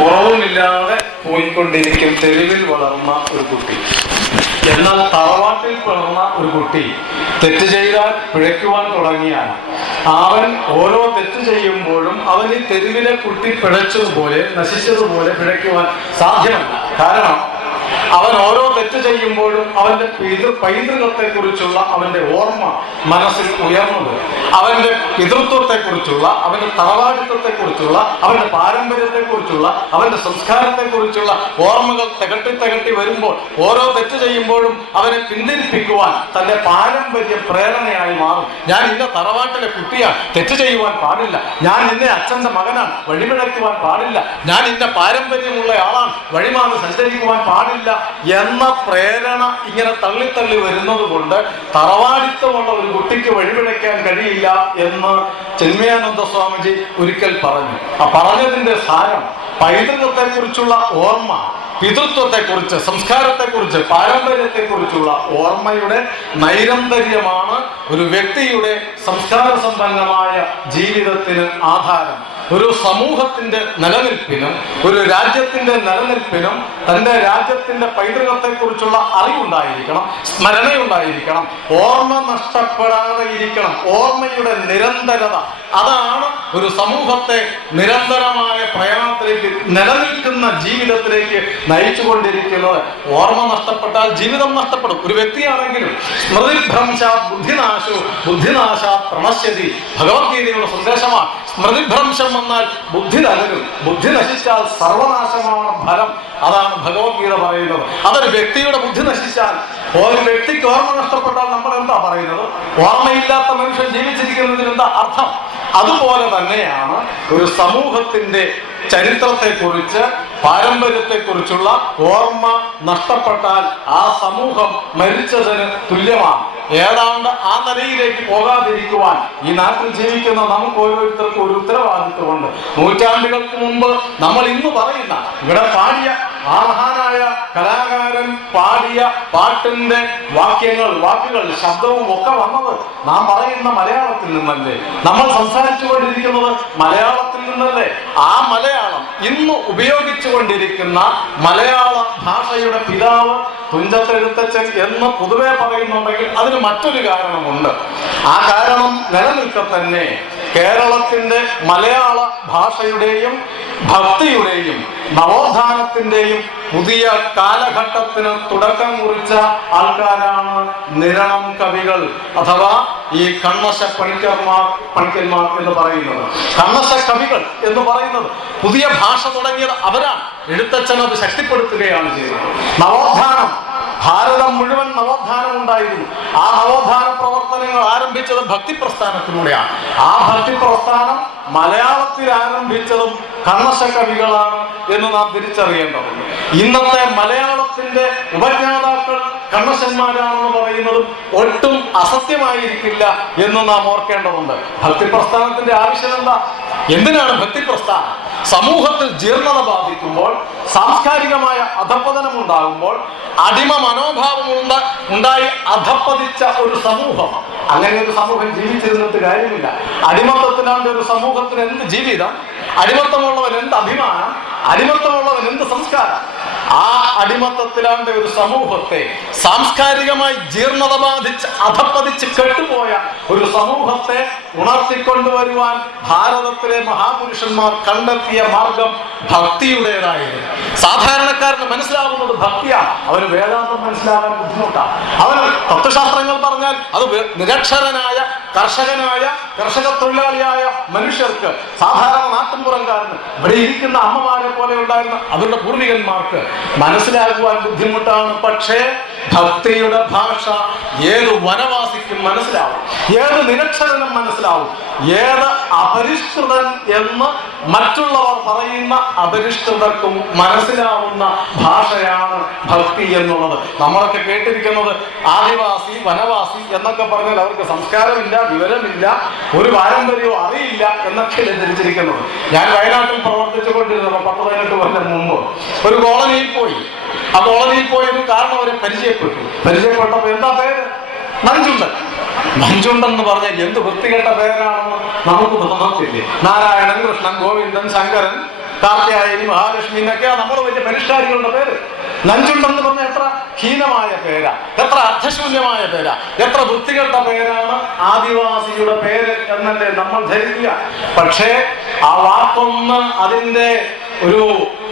കുറവുമില്ലാതെ പോയിക്കൊണ്ടിരിക്കും തെരുവിൽ വളർന്ന ഒരു കുട്ടി. എന്നാൽ തറവാട്ടിൽ വളർന്ന ഒരു കുട്ടി തെറ്റ് ചെയ്താൽ പിഴയ്ക്കുവാൻ തുടങ്ങിയാൽ അവൻ ഓരോ തെറ്റ് ചെയ്യുമ്പോഴും അവൻ ഈ തെരുവിലെ കുട്ടി പിഴച്ചതുപോലെ നശിച്ചതുപോലെ പിഴയ്ക്കുവാൻ സാധ്യമല്ല. കാരണം അവൻ ഓരോ തെറ്റ് ചെയ്യുമ്പോഴും അവന്റെ പൈതൃകത്തെ കുറിച്ചുള്ള അവന്റെ ഓർമ്മ മനസ്സിൽ ഉയർന്നത്, അവന്റെ പിതൃത്വത്തെ കുറിച്ചുള്ള, അവന്റെ തറവാടിത്വത്തെ കുറിച്ചുള്ള, അവന്റെ പാരമ്പര്യത്തെ കുറിച്ചുള്ള, അവന്റെ സംസ്കാരത്തെ കുറിച്ചുള്ള ഓർമ്മകൾ തികട്ടി വരുമ്പോൾ ഓരോ തെറ്റ് ചെയ്യുമ്പോഴും അവനെ പിന്തിരിപ്പിക്കുവാൻ തന്റെ പാരമ്പര്യം പ്രേരണയായി മാറും. ഞാൻ ഇന്ന തറവാട്ടിലെ കുട്ടിയാണ്, തെറ്റ് ചെയ്യുവാൻ പാടില്ല. ഞാൻ ഇന്ന അച്ഛന്റെ മകനാണ്, വഴിപിഴയ്ക്കുവാൻ പാടില്ല. ഞാൻ ഇന്ന പാരമ്പര്യമുള്ള ആളാണ്, വഴിമാറി സഞ്ചരിക്കുവാൻ പാടില്ല എന്ന പ്രേരണ ഇങ്ങനെ തള്ളി വരുന്നത് കൊണ്ട് തറവാടിത്തമുള്ള ഒരു കുട്ടിക്ക് വഴിപിഴയ്ക്കാൻ കഴിയില്ല എന്ന് ചിന്മയാനന്ദ സ്വാമിജി ഒരിക്കൽ പറഞ്ഞു. ആ പറഞ്ഞതിന്റെ സാരം പൈതൃകത്തെ കുറിച്ചുള്ള ഓർമ്മ, പിതൃത്വത്തെക്കുറിച്ച്, സംസ്കാരത്തെക്കുറിച്ച്, പാരമ്പര്യത്തെക്കുറിച്ചുള്ള ഓർമ്മയുടെ നൈരന്തര്യമാണ് ഒരു വ്യക്തിയുടെ സംസ്കാര സമ്പന്നമായ ജീവിതത്തിന് ആധാരം. ഒരു സമൂഹത്തിന്റെ നിലനിൽപ്പിനും ഒരു രാജ്യത്തിന്റെ നിലനിൽപ്പിനും തന്റെ രാജ്യത്തിന്റെ പൈതൃകത്തെക്കുറിച്ചുള്ള അറിവുണ്ടായിരിക്കണം, സ്മരണയുണ്ടായിരിക്കണം, ഓർമ്മ നഷ്ടപ്പെടാതെ ഇരിക്കണം. ഓർമ്മയുടെ നിരന്തരത അതാണ് ഒരു സമൂഹത്തെ നിരന്തരമായ പ്രയാണത്തിലേക്ക്, നിലനിൽക്കുന്ന ജീവിതത്തിലേക്ക് നയിച്ചുകൊണ്ടിരിക്കുന്നത്. ഓർമ്മ നഷ്ടപ്പെട്ടാൽ ജീവിതം നഷ്ടപ്പെടും. ഒരു വ്യക്തിയാണെങ്കിലും സ്മൃതിഭ്രംശാ ബുദ്ധിനാശോ ബുദ്ധിനാശാ പ്രണശ്യതി ഭഗവത്ഗീതയുടെ സന്ദേശമാണ്. സ്മൃതിഭ്രംശം വന്നാൽ ബുദ്ധി തകരും, ബുദ്ധി നശിച്ചാൽ സർവനാശമാണ് ഫലം. അതാണ് ഭഗവത്ഗീത പറയുന്നത്. അതൊരു വ്യക്തിയുടെ ബുദ്ധി നശിച്ചാൽ, ഒരു വ്യക്തിക്ക് ഓർമ്മ നഷ്ടപ്പെട്ടാൽ നമ്മൾ എന്താ പറയുന്നത്? ഓർമ്മയില്ലാത്ത മനുഷ്യൻ ജീവിച്ചിരിക്കുന്നതിന് എന്താ അർത്ഥം? അതുപോലെ തന്നെയാണ് ഒരു സമൂഹത്തിന്റെ ചരിത്രത്തെക്കുറിച്ച്, പാരമ്പര്യത്തെക്കുറിച്ചുള്ള ഓർമ്മ നഷ്ടപ്പെട്ടാൽ ആ സമൂഹം മരിച്ചതിന് തുല്യമാണ്. ഏതാണ്ട് ആ നിലയിലേക്ക് പോകാതിരിക്കുവാൻ ഈ നാട്ടിൽ ജീവിക്കുന്ന നമുക്ക് ഓരോരുത്തർക്കും ഒരു ഉത്തരവാദിത്വമുണ്ട്. നൂറ്റാണ്ടുകൾക്ക് മുമ്പ് നമ്മൾ ഇന്ന് പറയുന്ന, ഇവിടെ പാടിയ ആ മഹാനായ കലാകാരൻ പാടിയ പാട്ടിന്റെ വാക്കുകൾ, ശബ്ദവും ഒക്കെ വന്നത് നാം പറയുന്ന മലയാളത്തിൽ നിന്നല്ലേ? നമ്മൾ സംസാരിച്ചു കൊണ്ടിരിക്കുന്നത് മലയാളത്തിൽ നിന്നല്ലേ? ആ മലയാളം ഇന്ന് ഉപയോഗിച്ചുകൊണ്ടിരിക്കുന്ന മലയാള ഭാഷയുടെ പിതാവ് തുഞ്ചത്തെഴുത്തച്ഛൻ എന്ന് പൊതുവെ പറയുന്നുണ്ടെങ്കിൽ അതിന് മറ്റൊരു കാരണമുണ്ട്. ആ കാരണം നിലനിൽക്കെ തന്നെ കേരളത്തിന്റെ മലയാള ഭാഷയുടെയും ഭക്തിയുടെയും നവോത്ഥാനത്തിന്റെയും പുതിയ കാലഘട്ടത്തിന് തുടക്കം കുറിച്ച ആൾക്കാരാണ് നിരണം കവികൾ അഥവാ ഈ കണ്ണശ പണിക്കന്മാർ എന്ന് പറയുന്നത്. കണ്ണശ കവികൾ എന്ന് പറയുന്നത് പുതിയ ഭാഷ തുടങ്ങിയത് അവരാണ്. എഴുത്തച്ഛൻ അത് ശക്തിപ്പെടുത്തുകയാണ് ചെയ്തത്. നവോത്ഥാനം, ഭാരതം മുഴുവൻ നവോത്ഥാനം ഉണ്ടായിരുന്നു. ആ നവോത്ഥാന പ്രവർത്തനങ്ങൾ ആരംഭിച്ചത് ഭക്തി പ്രസ്ഥാനത്തിലൂടെയാണ്. ആ ഭക്തി പ്രസ്ഥാനം മലയാളത്തിൽ ആരംഭിച്ചതും കണ്ണശ കവികളാണ് എന്ന് നാം തിരിച്ചറിയേണ്ടതുണ്ട്. ഇന്നത്തെ മലയാളത്തിന്റെ ഉപജ്ഞാതാക്കൾ കണ്ണശന്മാരാണെന്ന് പറയുന്നതും ഒട്ടും അസത്യമായിരിക്കില്ല എന്ന് നാം ഓർക്കേണ്ടതുണ്ട്. ഭക്തി പ്രസ്ഥാനത്തിന്റെ ആവശ്യം എന്താ? എന്തിനാണ് ഭക്തി പ്രസ്ഥാനം? സമൂഹത്തിൽ ജീർണത ബാധിക്കുമ്പോൾ, സാംസ്കാരികമായ അധപ്പതനം ഉണ്ടാകുമ്പോൾ, അടിമ മനോഭാവം ഉണ്ടായി അധപ്പതിച്ച ഒരു സമൂഹം, അങ്ങനെ ഒരു സമൂഹം ജീവിച്ചിരുന്നിട്ട് കാര്യമില്ല. അടിമത്തത്തിലാണ്ട് ഒരു സമൂഹത്തിന് എന്ത് ജീവിതം? അടിമത്തമുള്ളവൻ എന്ത് അഭിമാനം? അടിമത്തമുള്ളവൻ എന്ത് സംസ്കാരം? ആ അടിമത്തത്തിലാണ്ട് ഒരു സമൂഹത്തെ, സാംസ്കാരികമായി ജീർണത ബാധിച്ച് അധപ്പതിച്ച് കെട്ടുപോയ ഒരു സമൂഹത്തെ ഉണർത്തിക്കൊണ്ടുവരുവാൻ ഭാരതത്തിലെ മഹാപുരുഷന്മാർ കണ്ടെത്തിയ മാർഗം ഭക്തിയുടേതായിരുന്നു. സാധാരണക്കാരന് മനസ്സിലാവുന്നത് ഭക്തിയാണ്. അവന് വേദാന്തം മനസ്സിലാകാൻ ബുദ്ധിമുട്ടാണ്. അവന് തത്വശാസ്ത്രങ്ങൾ പറഞ്ഞാൽ അത് നിരക്ഷരനായ കർഷക തൊഴിലാളിയായ മനുഷ്യർക്ക്, സാധാരണ നാട്ടിൻപുറംകാരന്, ഇവിടെ ഇരിക്കുന്ന അമ്മമാരെ പോലെ ഉണ്ടായിരുന്ന അവരുടെ പൂർവികന്മാർക്ക് മനസ്സിലാകുവാൻ ബുദ്ധിമുട്ടാണ്. പക്ഷേ ഭക്തിയുടെ ഭാഷ ഏത് വനവാസിക്കും മനസ്സിലാവും, ഏത് നിരക്ഷരനും മനസ്സിലാവും. ഏത് അപരിഷ്കൃതൻ എന്ന് മറ്റുള്ളവർ പറയുന്ന അപരിഷ്കൃതർക്കും മനസ്സിലാവുന്ന ഭാഷയാണ് ഭക്തി എന്നുള്ളത്. നമ്മളൊക്കെ കേട്ടിരിക്കുന്നത് ആദിവാസി, വനവാസി എന്നൊക്കെ പറഞ്ഞാൽ അവർക്ക് സംസ്കാരമില്ല, വിവരമില്ല, ഒരു പാരമ്പര്യവും അറിയില്ല എന്നൊക്കെ ധരിച്ചിരിക്കുന്നത്. ഞാൻ വയനാട്ടിൽ പ്രവർത്തിച്ചു കൊണ്ടിരുന്നപ്പോൾ 10-18 കൊല്ലം മുമ്പ് ഒരു കോളനിയിൽ പോയി. ആ കോളനിയിൽ പോയൊരു കാരണം അവരെ പരിചയപ്പെട്ടപ്പോ എന്താ പേര്? നഞ്ചുണ്ടൻ. നഞ്ചുണ്ടെന്ന് പറഞ്ഞാൽ എന്ത് വൃത്തികെട്ട പേരാണെന്ന് നമുക്ക് തോന്നത്തില്ലേ? നാരായണൻ, കൃഷ്ണൻ, ഗോവിന്ദൻ, ശങ്കരൻ കാർത്യായനി, മഹാലക്ഷ്മി എന്നൊക്കെയാ നമ്മുടെ വലിയ പരിഷ്കാരികളുടെ പേര്. നഞ്ചുണ്ടെന്ന് പറഞ്ഞ എത്ര ഹീനമായ പേരാ, എത്ര അർത്ഥശൂന്യമായ പേരാ, എത്ര വൃത്തികെട്ട പേരാണ് ആദിവാസിയുടെ പേര് എന്നല്ലേ നമ്മൾ ധരിക്കുക. പക്ഷേ ആ വാക്കൊന്ന്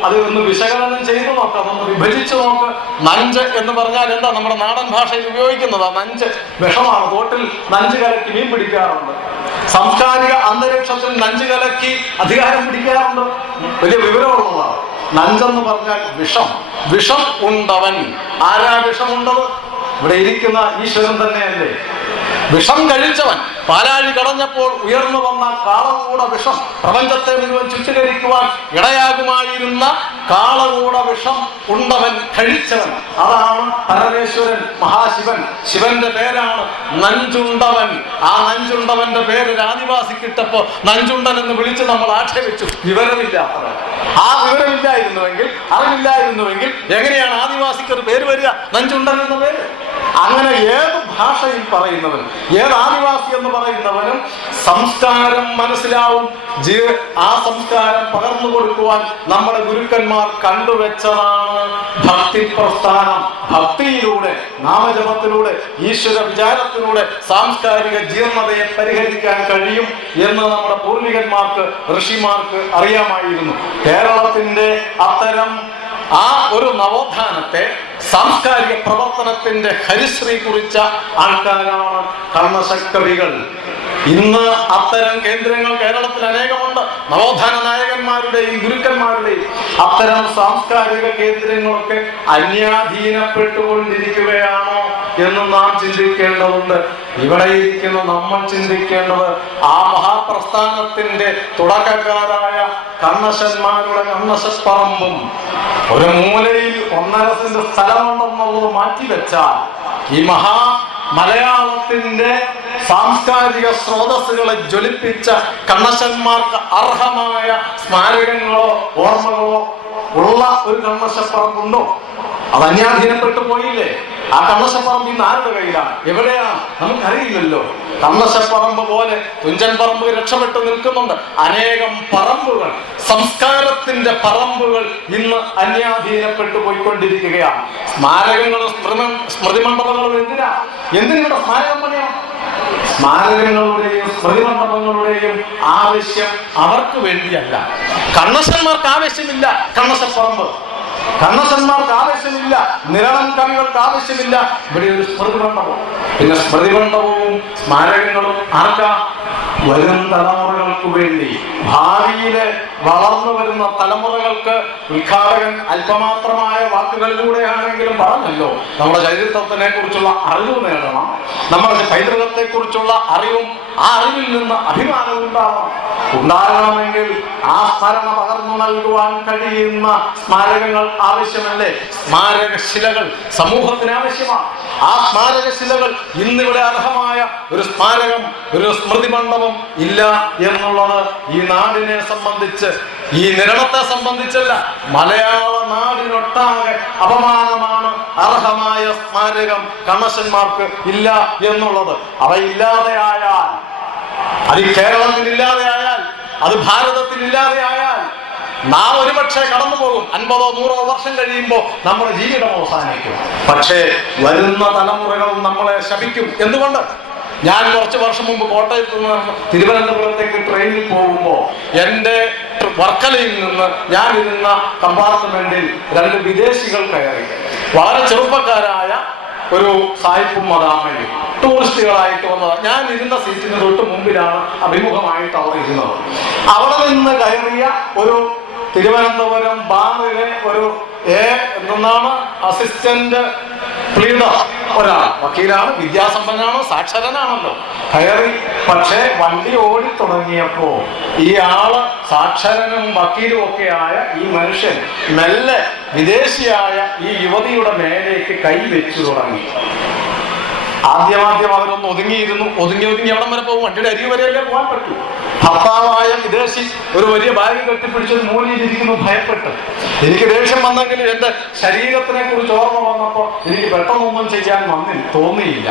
അതൊന്ന് വിശകലനം ചെയ്തു നോക്കാം, അതൊന്ന് വിഭജിച്ചു നോക്ക്. നഞ്ച് എന്ന് പറഞ്ഞാൽ എന്താ? നമ്മുടെ നാടൻ ഭാഷയിൽ ഉപയോഗിക്കുന്നതാ. നഞ്ച് വിഷമാണ്. തോട്ടിൽ നഞ്ച് കലക്കി മീൻ പിടിക്കാറുണ്ട്. സാംസ്കാരിക അന്തരീക്ഷത്തിൽ നഞ്ച് കലക്കി അധികാരം പിടിക്കാറുണ്ട്. വലിയ വിവരമുള്ളതാണ്. നഞ്ചെന്ന് പറഞ്ഞാൽ വിഷം. വിഷം ഉണ്ടവൻ. ആരാ വിഷമുണ്ടത്? ഇവിടെ ഇരിക്കുന്ന ഈശ്വരൻ തന്നെയല്ലേ. വിഷം കഴിച്ചവൻ. പാലാഴി കടഞ്ഞപ്പോൾ ഉയർന്നു വന്ന കാളകൂട വിഷം, പ്രപഞ്ചത്തെ മുഴുവൻ ചുറ്റുകരിക്കുവാൻ ഇടയാകുമായിരുന്ന കാളകൂട വിഷം ഉണ്ടവൻ, കഴിച്ചവൻ. അതാണ് പരമേശ്വരൻ, മഹാശിവൻ. ശിവന്റെ പേരാണ് നഞ്ചുണ്ടവൻ. ആ നഞ്ചുണ്ടവന്റെ പേര് ഒരു ആദിവാസിക്കിട്ടപ്പോ നഞ്ചുണ്ടൻ എന്ന് വിളിച്ച് നമ്മൾ ആക്ഷേപിച്ചു. വിവരമില്ലാത്തവൻ. ആ വിവരമില്ലായിരുന്നുവെങ്കിൽ, അറിവില്ലായിരുന്നുവെങ്കിൽ എങ്ങനെയാണ് ആദിവാസിക്ക് ഒരു പേര് വരിക? നഞ്ചുണ്ടൻ എന്ന പേര്. അങ്ങനെ ഏത് ഭാഷയിൽ പറയുന്നവൻ, ഏത് ആദിവാസി എന്ന് പറയുന്നവനും സംസ്കാരം മനസ്സിലാവും. ആ സംസ്കാരം പകർന്നു കൊടുക്കുവാൻ നമ്മുടെ ഗുരുക്കന്മാർ കണ്ടുവെച്ചതാണ് ഭക്തി പ്രസ്ഥാനം. ഭക്തിയിലൂടെ, നാമജപത്തിലൂടെ, ഈശ്വര വിചാരത്തിലൂടെ സാംസ്കാരിക ജീർണതയെ പരിഹരിക്കാൻ കഴിയും എന്ന് നമ്മുടെ പൂർവികന്മാർക്ക്, ഋഷിമാർക്ക് അറിയാമായിരുന്നു. കേരളത്തിന്റെ അത്തരം ആ ഒരു നവോത്ഥാനത്തെ, സാംസ്കാരിക പ്രവർത്തനത്തിന്റെ ഹരിശ്രീ കുറിച്ച ആൾക്കാരാണ് കർണശക്കവികൾ. ഇന്ന് അത്തരം കേന്ദ്രങ്ങൾ കേരളത്തിൽ അനേകമുണ്ട്. നവോത്ഥാന നായകന്മാരുടെയും ഗുരുക്കന്മാരുടെയും അത്തരം സാംസ്കാരിക കേന്ദ്രങ്ങളൊക്കെ അന്യാധീനപ്പെട്ടുകൊണ്ടിരിക്കുകയാണോ എന്ന് നാം ചിന്തിക്കേണ്ടതുണ്ട്. ഇവിടെ ഇരിക്കുന്ന നമ്മൾ ചിന്തിക്കേണ്ടത് ആ മഹാപ്രസ്ഥാനത്തിന്റെ തുടക്കക്കാരായ കർണശന്മാരുടെ കർണശപ്പറമ്പും ഒരു മൂലയിൽ 1.5 സെന്റ് സ്ഥലമുണ്ടെന്നുള്ളത് മാറ്റിവെച്ചാൽ ഈ മലയാളത്തിന്റെ സാംസ്കാരിക സ്രോതസ്സുകളെ ജ്വലിപ്പിച്ച കണ്ണശന്മാർക്ക് അർഹമായ സ്മാരകങ്ങളോ ഓർമ്മകളോ ഉള്ള ഒരു കണ്ണശപ്പറമ്പുണ്ടോ? അത് അന്യാധീനപ്പെട്ടു പോയില്ലേ? ആ കണ്ണശപ്പറമ്പ് ഇന്ന് ആരുടെ കയ്യിലാണ്? എവിടെയാണ്? നമുക്കറിയില്ലല്ലോ. കണ്ണശപ്പറമ്പ് പോലെ തുഞ്ചൻ പറമ്പ് രക്ഷപ്പെട്ടു നിൽക്കുന്നുണ്ട്. അനേകം പറമ്പുകൾ, സംസ്കാരത്തിന്റെ പറമ്പുകൾ ഇന്ന് അന്യാധീനപ്പെട്ടു പോയിക്കൊണ്ടിരിക്കുകയാണ്. സ്മാരകങ്ങളും സ്മൃതി മണ്ഡപങ്ങളും എന്തിനിവിടെ സ്മാരകം പണിയണം? സ്മാരകങ്ങളുടെയും സ്മൃതി മണ്ഡപങ്ങളുടെയും ആവശ്യം അവർക്ക് വേണ്ടിയല്ല. കണ്ണശന്മാർക്ക് ആവശ്യമില്ല കണ്ണശപ്പറമ്പ്. കണ്ണശന്മാർക്ക് ആവശ്യമില്ല, നിരണം കവികൾക്ക് ആവശ്യമില്ല. ഇവിടെ ഒരു സ്മൃതി മണ്ഡപം. പിന്നെ സ്മൃതി മണ്ഡപവും സ്മാരകങ്ങളും ആർക്കാ? വരും തലമുറകൾക്ക് വേണ്ടി. ഭാവിയിലെ വളർന്നു വരുന്ന തലമുറകൾക്ക് ഉദ്ഘാടകൻ അല്പമാത്രമായ വാക്കുകളിലൂടെയാണെങ്കിലും പറഞ്ഞല്ലോ, നമ്മുടെ ചരിത്രത്തിനെ കുറിച്ചുള്ള അറിവ് നേടണം. നമ്മുടെ പൈതൃകത്തെ കുറിച്ചുള്ള അറിവും ആ അറിവിൽ നിന്ന് അഭിമാനവും ഉണ്ടാകണമെങ്കിൽ ആ സ്മരണ പകർന്നു നൽകുവാൻ കഴിയുന്ന സ്മാരകങ്ങൾ ആവശ്യമല്ലേ? സ്മാരകശിലകൾ സമൂഹത്തിന് ആവശ്യമാണ്. ആ സ്മാരകശിലകൾ ഇന്നിവിടെ അർഹമായ ഒരു സ്മാരകം, ഒരു സ്മൃതി മണ്ഡപം ഇല്ല എന്നുള്ളത് ഈ നാടിനെ സംബന്ധിച്ച്, ഈ നിരണത്തെ സംബന്ധിച്ചല്ല, മലയാള നാടിനൊട്ടാകെ അപമാനമാണ്. അർഹമായ സ്മാരകം കണ്ണശന്മാർക്ക് ഇല്ല എന്നുള്ളത്. അവ ഇല്ലാതെയായാൽ, അത് കേരളത്തിൽ ഇല്ലാതെയായാൽ, അത് ഭാരതത്തിൽ ഇല്ലാതെയായാൽ നാം ഒരുപക്ഷെ കടന്നു പോകും. 50 or 100 വർഷം കഴിയുമ്പോൾ നമ്മുടെ ജീവിതം അവസാനിക്കും. പക്ഷേ വരുന്ന തലമുറകൾ നമ്മളെ ശപിക്കും. എന്തുകൊണ്ട്? ഞാൻ കുറച്ച് വർഷം മുമ്പ് കോട്ടയത്ത് നിന്ന് തിരുവനന്തപുരത്തേക്ക് ട്രെയിനിൽ പോകുമ്പോൾ എൻ്റെ വർക്കലയിൽ നിന്ന് ഞാൻ ഇരുന്ന കമ്പാർട്ട്മെന്റിൽ 2 വിദേശികൾ കയറി. വളരെ ചെറുപ്പക്കാരായ ഒരു സായിപ്പും മദാമയും ടൂറിസ്റ്റുകളായിട്ട് വന്നതാണ്. ഞാൻ ഇരുന്ന സീറ്റിന് തൊട്ട് മുമ്പിലാണ് അഭിമുഖമായിട്ട് അവർ ഇരുന്നത്. അവിടെ നിന്ന് കയറിയ ഒരു തിരുവനന്തപുരം ബാറിലെ ഒരു എന്നാണ് അസിസ്റ്റന്റ് പ്ലീഡർ, ഒരാൾ വക്കീലാണ്, വിദ്യാസമ്പന്നനാണ്, സാക്ഷരനാണല്ലോ, കയറി. പക്ഷേ വണ്ടി ഓടി തുടങ്ങിയപ്പോ ഈ ആള് സാക്ഷരനും വക്കീലും ഒക്കെയായ ഈ മനുഷ്യൻ മെല്ലെ വിദേശിയായ ഈ യുവതിയുടെ മേലേക്ക് കൈവച്ചു തുടങ്ങി. ആദ്യം അവരൊന്ന് ഒതുങ്ങിയിരുന്നു. ഒതുങ്ങി എവിടം വരെ പോകും? വണ്ടിയുടെ അരികെ വരെയല്ലേ പോകാൻ പറ്റൂ. ഭർത്താവായ വിദേശി ഒരു വലിയ ബാഗ് കെട്ടിപ്പിടിച്ചൊരു മൂലയിലിരിക്കുന്നു ഭയപ്പെട്ട്. എനിക്ക് ദേഷ്യം വന്നെങ്കിൽ എൻ്റെ ശരീരത്തിനെ കുറിച്ച് ഓർമ്മ വന്നപ്പോൾ എനിക്ക് പെട്ടെന്നൊന്നും ചെയ്യാൻ തോന്നിയില്ല.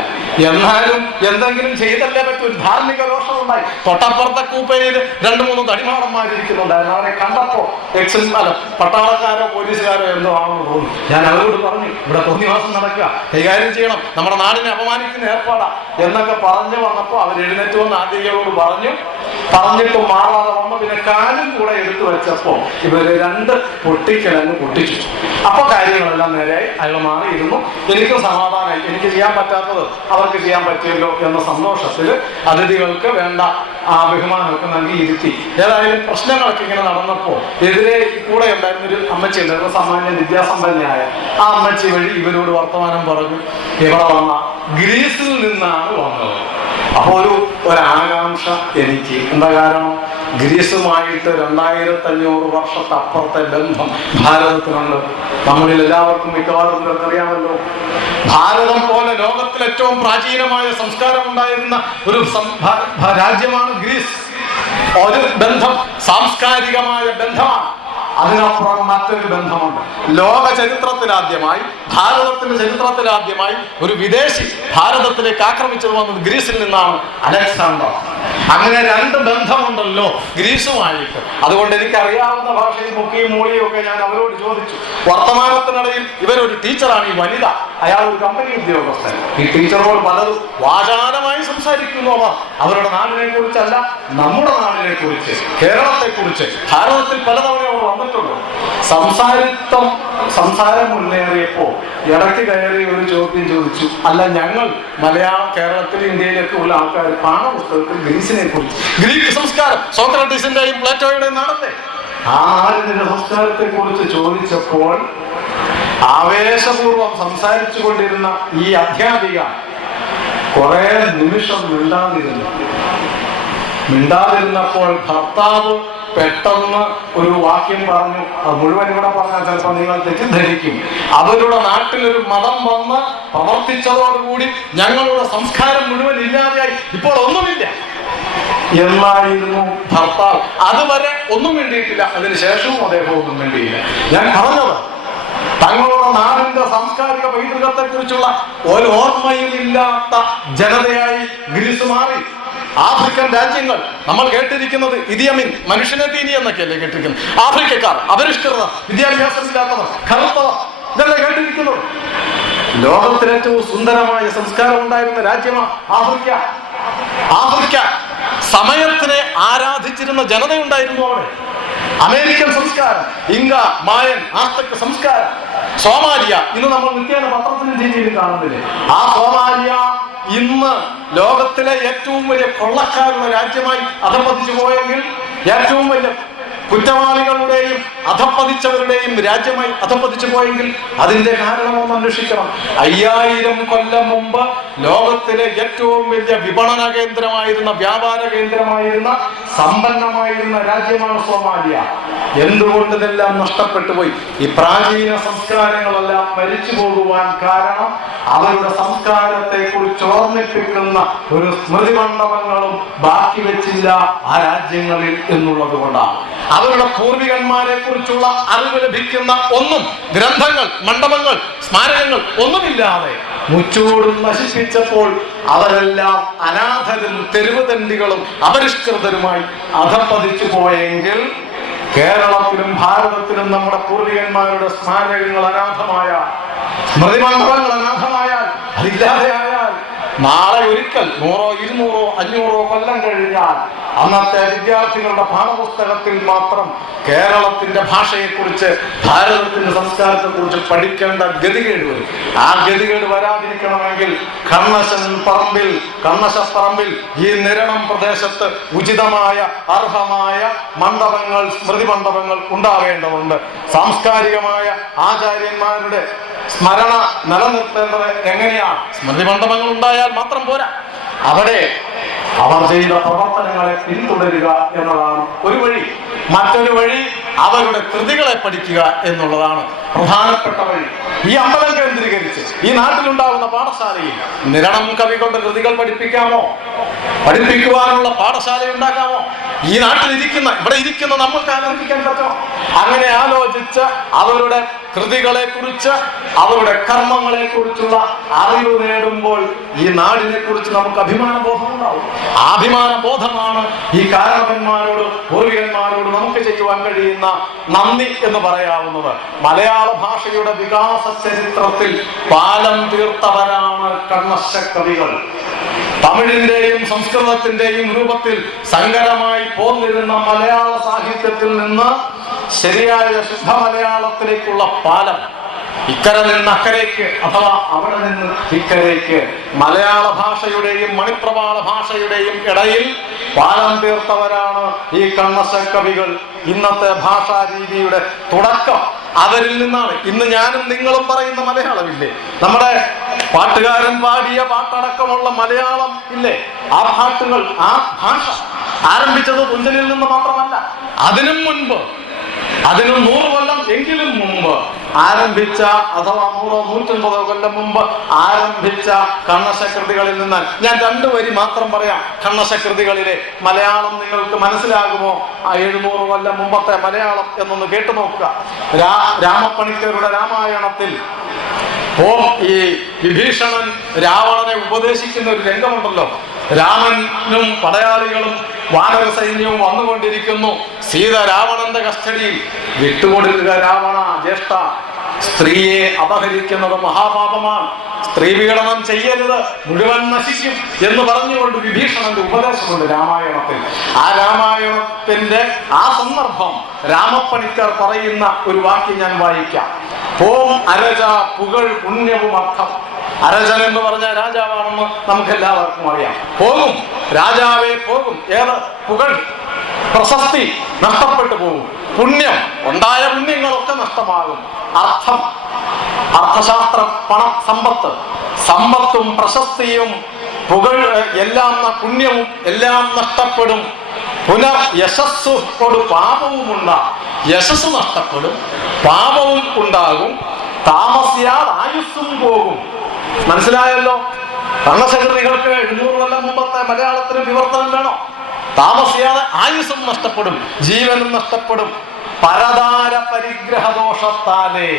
എന്നാലും എന്തെങ്കിലും ചെയ്തല്ലേ പറ്റും. ഒരു ധാർമ്മിക രോഷമുണ്ടായി. തൊട്ടപ്പുറത്തെ കൂപ്പയിൽ 2-3 തടിമാടന്മാരിയ്ക്കുന്നുണ്ടായിരുന്നു. അവരെ കണ്ടപ്പോ പട്ടാളക്കാരോ പോലീസുകാരോ എന്തോ ആണെന്ന് തോന്നി. ഞാൻ അവരോട് പറഞ്ഞു, ഇവിടെ തോന്നിവാസം നടക്കുക, കൈകാര്യം ചെയ്യണം, നമ്മുടെ നാടിനെ അപമാനിക്കുന്ന ഏർപ്പാടാ എന്നൊക്കെ പറഞ്ഞു വന്നപ്പോൾ അവർ എഴുന്നേറ്റ് വന്ന് ആദ്യങ്ങളോട് പറഞ്ഞിട്ട് മാറാതെ വന്ന് പിന്നെ കാലും കൂടെ എടുത്തു വെച്ചപ്പോ ഇവര് 2 പൊട്ടിക്കലങ്ങ് പൊട്ടിച്ചു. അപ്പൊ കാര്യങ്ങളെല്ലാം നേരെയായി. അയാൾ മാറിയിരുന്നു. എനിക്കും സമാധാനമായി. എനിക്ക് ചെയ്യാൻ പറ്റാത്തത് അവർക്ക് ചെയ്യാൻ പറ്റിയല്ലോ എന്ന സന്തോഷത്തിൽ അതിഥികൾക്ക് വേണ്ട ആ ബഹുമാനമൊക്കെ നൽകി ഇരുത്തി. ഏതായാലും പ്രശ്നങ്ങളൊക്കെ ഇങ്ങനെ നടന്നപ്പോ എതിരെ കൂടെ ഉണ്ടായിരുന്നൊരു അമ്മച്ചി ഉണ്ടായിരുന്നു, സാമാന്യ വിദ്യാസമ്പന്നയായ ആ അമ്മച്ചി വഴി ഇവരോട് വർത്തമാനം പറഞ്ഞു. ഇവിടെ വന്ന ഗ്രീസിൽ നിന്നാണ് വന്നത്. അപ്പോൾ ഒരാകാംക്ഷ എനിക്ക്. എന്താ കാരണം? ഗ്രീസുമായിട്ട് 2500 വർഷത്തെ അപ്പുറത്തെ ബന്ധം ഭാരതത്തിനുണ്ട്. നമ്മളിൽ എല്ലാവർക്കും മിക്കവാറും അറിയാമല്ലോ. ഭാരതം പോലെ ലോകത്തിൽ ഏറ്റവും പ്രാചീനമായ സംസ്കാരം ഉണ്ടായിരുന്ന ഒരു രാജ്യമാണ് ഗ്രീസ്. ഒരു ബന്ധം സാംസ്കാരികമായ ബന്ധമാണ്. അതിനപ്പുറം മറ്റൊരു ബന്ധമുണ്ട്. ലോക ചരിത്രത്തിലാദ്യമായി, ഭാരതത്തിന്റെ ചരിത്രത്തിലാദ്യമായി ഒരു വിദേശി ഭാരതത്തിലേക്ക് ആക്രമിച്ചത് വന്നത് ഗ്രീസിൽ നിന്നാണ്, അലക്സാണ്ടർ. അങ്ങനെ 2 ബന്ധമുണ്ടല്ലോ ഗ്രീസുമായിട്ട്. അതുകൊണ്ട് എനിക്കറിയാവുന്ന ഭാഷയിൽ മുക്കിയും മൂളിയും ഒക്കെ ഞാൻ അവരോട് ചോദിച്ചു. വർത്തമാനത്തിനിടയിൽ ഇവരൊരു ടീച്ചറാണ്, ഈ വനിത. അയാൾ ഒരു കമ്പനി ഉദ്യോഗസ്ഥൻ. ഈ ടീച്ചറോട് പലതും വാചാലമായി സംസാരിക്കുന്നു. അവരുടെ നാടിനെ കുറിച്ചല്ല, നമ്മുടെ നാടിനെ കുറിച്ച്, കേരളത്തെ കുറിച്ച്. ഭാരതത്തിൽ പലതവണ അവർ വന്നിട്ടുണ്ട്. സംസാരം മുന്നേറിയപ്പോ ഇടയ്ക്ക് കയറി ഒരു ചോദ്യം ചോദിച്ചു. അല്ല, ഞങ്ങൾ കേരളത്തിൽ ഇന്ത്യയിലൊക്കെ ഉള്ള ആൾക്കാർ പാഠപുസ്തകത്തിൽ ഗ്രീസിനെ കുറിച്ച്, ഗ്രീക്ക് സംസ്കാരം സോക്രട്ടീസിന്റെയും പ്ലേറ്റോയുടെയും നാടല്ലേ, ആ നാടിന്റെ സംസ്കാരത്തെ കുറിച്ച് ചോദിച്ചപ്പോൾ ആവേശപൂർവം സംസാരിച്ചു കൊണ്ടിരുന്ന ഈ അധ്യാപിക കുറെ നിമിഷം മിണ്ടാതിരുന്നപ്പോൾ ഭർത്താവ് പെട്ടെന്ന് ഒരു വാക്യം പറഞ്ഞു. അത് മുഴുവൻ ഇവിടെ പറഞ്ഞാൽ ചിലപ്പോൾ നിങ്ങൾ തെറ്റിദ്ധരിക്കും. അവരുടെ നാട്ടിലൊരു മതം വന്ന് പ്രവർത്തിച്ചതോടുകൂടി ഞങ്ങളുടെ സംസ്കാരം മുഴുവൻ ഇല്ലാതെയായി, ഇപ്പോൾ ഒന്നുമില്ല എന്നായിരുന്നു ഭർത്താവ്. അതുവരെ ഒന്നും വേണ്ടിയിട്ടില്ല. അതിനുശേഷവും അദ്ദേഹം ഒന്നും വേണ്ടിയില്ല. ഞാൻ പറഞ്ഞത് തങ്ങളുടെ നാടിന്റെ സാംസ്കാരിക പൈതൃകത്തെ കുറിച്ചുള്ള ഒരു ഓർമ്മയിലില്ലാത്ത ജനതയായി ഗ്രീസ് മാറി. ആഫ്രിക്കൻ രാജ്യങ്ങൾ നമ്മൾ കേട്ടിരിക്കുന്നത് ഇദിയമീൻ, മനുഷ്യനെ തീനി എന്നൊക്കെയല്ലേ കേട്ടിരിക്കുന്നത്. ആഫ്രിക്കക്കാർ, അപരിഷ്കൃതർ, വിദ്യാഭ്യാസമില്ലാത്തവർ, കറുത്തവർ, ഇതല്ലേ കേട്ടിരിക്കുന്നത്. ലോകത്തിലെ ഏറ്റവും സുന്ദരമായ സംസ്കാരം ഉണ്ടായിരുന്ന രാജ്യമാണ് ആഫ്രിക്ക. സമയത്തിനെ ആരാധിച്ചിരുന്ന ജനതയുണ്ടായിരുന്നു അവിടെ. അമേരിക്കൻ സംസ്കാരം, ഇങ്ക, മായൻ, ആസ്തക് സംസ്കാരം. സോമാലിയ ഇന്ന് നമ്മൾ നിത്യേന പത്രത്തിലും ടിവിയിലും കാണുന്നില്ലേ. ആ സോമാലിയ ഇന്ന് ലോകത്തിലെ ഏറ്റവും വലിയ കൊള്ളക്കാരുടെ രാജ്യമായി അധപ്പതിച്ചു പോയെങ്കിൽ, ഏറ്റവും വലിയ കുറ്റവാളികളുടെയും അധപ്പതിച്ചവരുടെയും രാജ്യമായി അധപ്പതിച്ചു പോയെങ്കിൽ അതിന്റെ കാരണമൊന്ന് അന്വേഷിക്കണം. 5000 കൊല്ലം മുമ്പ് ലോകത്തിലെ ഏറ്റവും വലിയ വിപണന കേന്ദ്രമായിരുന്ന, വ്യാപാര കേന്ദ്രമായിരുന്ന, സമ്പന്നമായിരുന്ന രാജ്യമാണ് സോമാലിയ. എന്തുകൊണ്ട് ഇതെല്ലാം നഷ്ടപ്പെട്ടു പോയി? ഈ പ്രാചീന സംസ്കാരങ്ങളെല്ലാം മരിച്ചു പോകുവാൻ കാരണം അവരുടെ സംസ്കാരത്തെ കുറിച്ച് ഓർമ്മിപ്പിക്കുന്ന ഒരു സ്മൃതി മണ്ഡപങ്ങളും ബാക്കി വെച്ചില്ല ആ രാജ്യങ്ങളിൽ എന്നുള്ളത് കൊണ്ടാണ്. അവരുടെ പൂർവികന്മാരെ കുറിച്ചുള്ള അറിവ് ലഭിക്കുന്ന ഒന്നും, ഗ്രന്ഥങ്ങൾ, മണ്ഡപങ്ങൾ, സ്മാരകങ്ങൾ ഒന്നുമില്ലാതെ മുച്ചൂടും നശിപ്പിച്ചപ്പോൾ അവരെല്ലാം അനാഥരും തെരുവുതണ്ടികളും അപരിഷ്കൃതരുമായി അധപ്പതിച്ചു പോയെങ്കിൽ കേരളത്തിലും ഭാരതത്തിലും നമ്മുടെ പൂർവികന്മാരുടെ സ്മാരകങ്ങൾ അനാഥമായ, സ്മൃതിമണ്ഡപങ്ങൾ അനാഥമായാൽ, അതില്ലാതെയായാൽ, നാളെ ഒരിക്കൽ 100, 200, 500 കൊല്ലം കഴിഞ്ഞാൽ അന്നത്തെ വിദ്യാർത്ഥികളുടെ പാഠപുസ്തകത്തിൽ മാത്രം കേരളത്തിന്റെ ഭാഷയെക്കുറിച്ച്, ഭാരതത്തിന്റെ സംസ്കാരത്തെക്കുറിച്ച് പഠിക്കേണ്ട ഗതികേട് വരും. ആ ഗതികേട് വരാതിരിക്കണമെങ്കിൽ കണ്ണശപ്പറമ്പിൽ ഈ നിരണം പ്രദേശത്ത് ഉചിതമായ, അർഹമായ മണ്ഡപങ്ങൾ, സ്മൃതി മണ്ഡപങ്ങൾ ഉണ്ടാവേണ്ടതുണ്ട്. സാംസ്കാരികമായ ആചാര്യന്മാരുടെ സ്മരണ നിലനിർത്തേണ്ടത് എങ്ങനെയാണ്? സ്മൃതി മണ്ഡപങ്ങൾ ഉണ്ടായാൽ മാത്രം പോരാ, അവിടെ അവർ ചെയ്ത പ്രവർത്തനങ്ങളെ പിന്തുടരുക എന്നതാണ് ഒരു വഴി. മറ്റൊരു വഴി അവരുടെ കൃതികളെ പഠിക്കുക എന്നുള്ളതാണ് പ്രധാനപ്പെട്ട വഴി. ഈ അമ്പലം കേന്ദ്രീകരിച്ച് ഈ നാട്ടിലുണ്ടാകുന്ന പാഠശാലയിൽ നിരണം കവികളുടെ കൃതികൾ പഠിപ്പിക്കാമോ? പഠിപ്പിക്കുവാനുള്ള പാഠശാല ഉണ്ടാക്കാമോ? ഈ നാട്ടിലിരിക്കുന്ന ഇവിടെ ഇരിക്കുന്ന നമ്മൾക്ക് ആലോചിക്കാൻ പറ്റും. അങ്ങനെ ആലോചിച്ച് അവരുടെ കൃതികളെ കുറിച്ച് അവരുടെ കർമ്മങ്ങളെ കുറിച്ചുള്ള അറിവ് നേടുമ്പോൾ ഈ നാടിനെ കുറിച്ച് നമുക്ക് അഭിമാന ബോധം ഉണ്ടാവും. ആ അഭിമാന ബോധമാണ് ഈ കാരണവന്മാരോട് പൂർവികന്മാരോട് നമുക്ക് ചെയ്യുവാൻ കഴിയുന്ന നന്ദി എന്ന് പറയാവുന്നത്. മലയാള ഭാഷയുടെ വികാസ ചരിത്രത്തിൽ പാലം തീർത്തവരാണ് കണ്ണശ കവികൾ. തമിഴിന്റെയും സംസ്കൃതത്തിന്റെയും രൂപത്തിൽ സങ്കരമായി പോന്നിരുന്ന മലയാള സാഹിത്യത്തിൽ നിന്ന് ശരിയായ ശുദ്ധ മലയാളത്തിലേക്കുള്ള പാലം, ഇക്കരെ നിന്ന് അക്കരയ്ക്ക് അഥവാ അവിടെ നിന്ന് ഇക്കരയ്ക്ക്, മലയാള ഭാഷയുടെയും മണിപ്രവാള ഭാഷയുടെയും ഇടയിൽ പാലം തീർത്തവരാണ് ഈ കണ്ണശ കവികൾ. ഇന്നത്തെ ഭാഷാ രീതിയുടെ തുടക്കം അവരിൽ നിന്നാണ്. ഇന്ന് ഞാനും നിങ്ങളും പറയുന്ന മലയാളമില്ലേ, നമ്മുടെ പാട്ടുകാരൻ പാടിയ പാട്ടടക്കമുള്ള മലയാളം ഇല്ലേ, ആ പാട്ടുകൾ, ആ ഭാഷ ആരംഭിച്ചത് തുഞ്ചനിൽ നിന്ന് മാത്രമല്ല, അതിനും മുൻപ്, അതിന് 100 കൊല്ലം എങ്കിലും മുമ്പ് ആരംഭിച്ച, അഥവാ 100-150 കൊല്ലം മുമ്പ് ആരംഭിച്ച കണ്ണശ കൃതികളിൽ നിന്ന് ഞാൻ 2 വരി മാത്രം പറയാം. കണ്ണശ കൃതികളിലെ മലയാളം നിങ്ങൾക്ക് മനസ്സിലാകുമോ? ആ 700 കൊല്ലം മുമ്പത്തെ മലയാളം എന്നൊന്ന് കേട്ടു നോക്കുക. രാമപ്പണിക്കരുടെ രാമായണത്തിൽ ഈ വിഭീഷണൻ രാവണനെ ഉപദേശിക്കുന്ന ഒരു രംഗമുണ്ടല്ലോ. രാമനും പടയാളികളും വാനര സൈന്യവും വന്നുകൊണ്ടിരിക്കുന്നു. സീത രാവണന്റെ കസ്റ്റഡിയിൽ. വിട്ടുകൊടുക്കുക രാവണ ജ്യേഷ്ഠ, സ്ത്രീയെ അപഹരിക്കുന്നത് മഹാപാപമാണ്, സ്ത്രീ പീഡനം ചെയ്യരുത്, മുഴുവൻ നശിക്കും എന്ന് പറഞ്ഞുകൊണ്ട് വിഭീഷണന്റെ ഉപദേശമുണ്ട് രാമായണത്തിൽ. ആ രാമായണത്തിന്റെ ആ സന്ദർഭം രാമപ്പണിക്കർ പറയുന്ന ഒരു വാക്യം ഞാൻ വായിക്കാം. പോം അരജ പുകൾ പുണ്യവും അർത്ഥം. അരജൻ എന്ന് പറഞ്ഞ രാജാവാണെന്ന് നമുക്ക് എല്ലാവർക്കും അറിയാം. പോകും, രാജാവേ പോകും. ഏത്? പുകൾ, പ്രശസ്തി നഷ്ടപ്പെട്ടു പോകും. പുണ്യം, ഉണ്ടായ പുണ്യങ്ങളൊക്കെ നഷ്ടമാകും. അർത്ഥം, അർത്ഥശാസ്ത്രം, പണം, സമ്പത്ത്, സമ്പത്തും പ്രശസ്തിയും പുകൾ എല്ലാം, പുണ്യവും എല്ലാം നഷ്ടപ്പെടും. പുനർ യശസ്സോട് പാപവും ഉണ്ടാകും. യശസ് നഷ്ടപ്പെടും, പാപവും ഉണ്ടാകും. താമസിയാതെ ആയുസ്സും പോകും. മനസ്സിലായല്ലോ? കണ്ണശകൃതികൾക്ക് 700 കൊല്ലം മുമ്പത്തെ മലയാളത്തിന് വിവർത്തനം വേണോ? താമസിയാതെ ആയുസ്സും നഷ്ടപ്പെടും, ജീവനും നഷ്ടപ്പെടും. പരതാര പരിഗ്രഹദോഷത്താലേ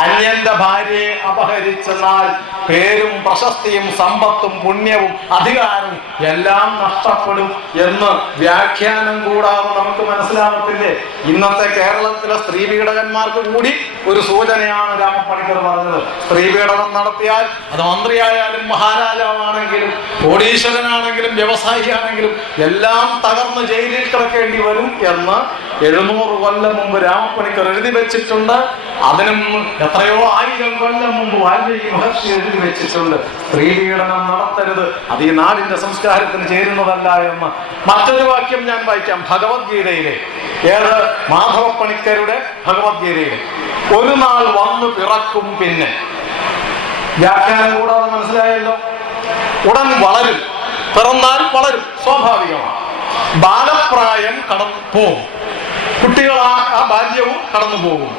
അന്യന്റെ ഭാര്യയെ അപഹരിച്ചെന്നാൽ പേരും പ്രശസ്തിയും സമ്പത്തും പുണ്യവും അധികാരവും എല്ലാം നഷ്ടപ്പെടും എന്ന് വ്യാഖ്യാനം കൂടാതെ നമുക്ക് മനസ്സിലാവത്തില്ലേ? ഇന്നത്തെ കേരളത്തിലെ സ്ത്രീപീഡകന്മാർക്ക് കൂടി ഒരു സൂചനയാണ് രാമപ്പണിക്കർ പറഞ്ഞത്. സ്ത്രീപീഡനം നടത്തിയാൽ അത് മന്ത്രിയായാലും മഹാരാജാവാണെങ്കിലും കോടീശ്വരനാണെങ്കിലും വ്യവസായിയാണെങ്കിലും എല്ലാം തകർന്ന് ജയിലിൽ കിടക്കേണ്ടി വരും എന്ന് 700 കൊല്ലം മുമ്പ് രാമപ്പണിക്കർ എഴുതി വെച്ചിട്ടുണ്ട്. അതിനും എത്രയോ 1000 കൊല്ലം മുമ്പ് വാൽമീകി മഹർഷി എഴുതി വെച്ചിട്ടുണ്ട്. സ്ത്രീ പീഡനം നടത്തരുത്, അത് ഈ നാടിന്റെ സംസ്കാരത്തിന് ചേരുന്നതല്ല എന്ന്. മറ്റൊരു വാക്യം ഞാൻ വായിക്കാം, ഭഗവത്ഗീതയിലെ. ഏത്? മാധവപ്പണിക്കരുടെ ഭഗവത്ഗീതയിലെ. ഒരു നാൾ വന്നു പിറക്കും, പിന്നെ വ്യാഖ്യാനം കൂടാതെ മനസ്സിലായല്ലോ. ഉടൻ വളരും, പിറന്നാൽ വളരും, സ്വാഭാവികമാണ്. ബാലപ്രായം കടന്നു പോകും, കുട്ടികൾ ആ ബാല്യവും കടന്നു പോകും.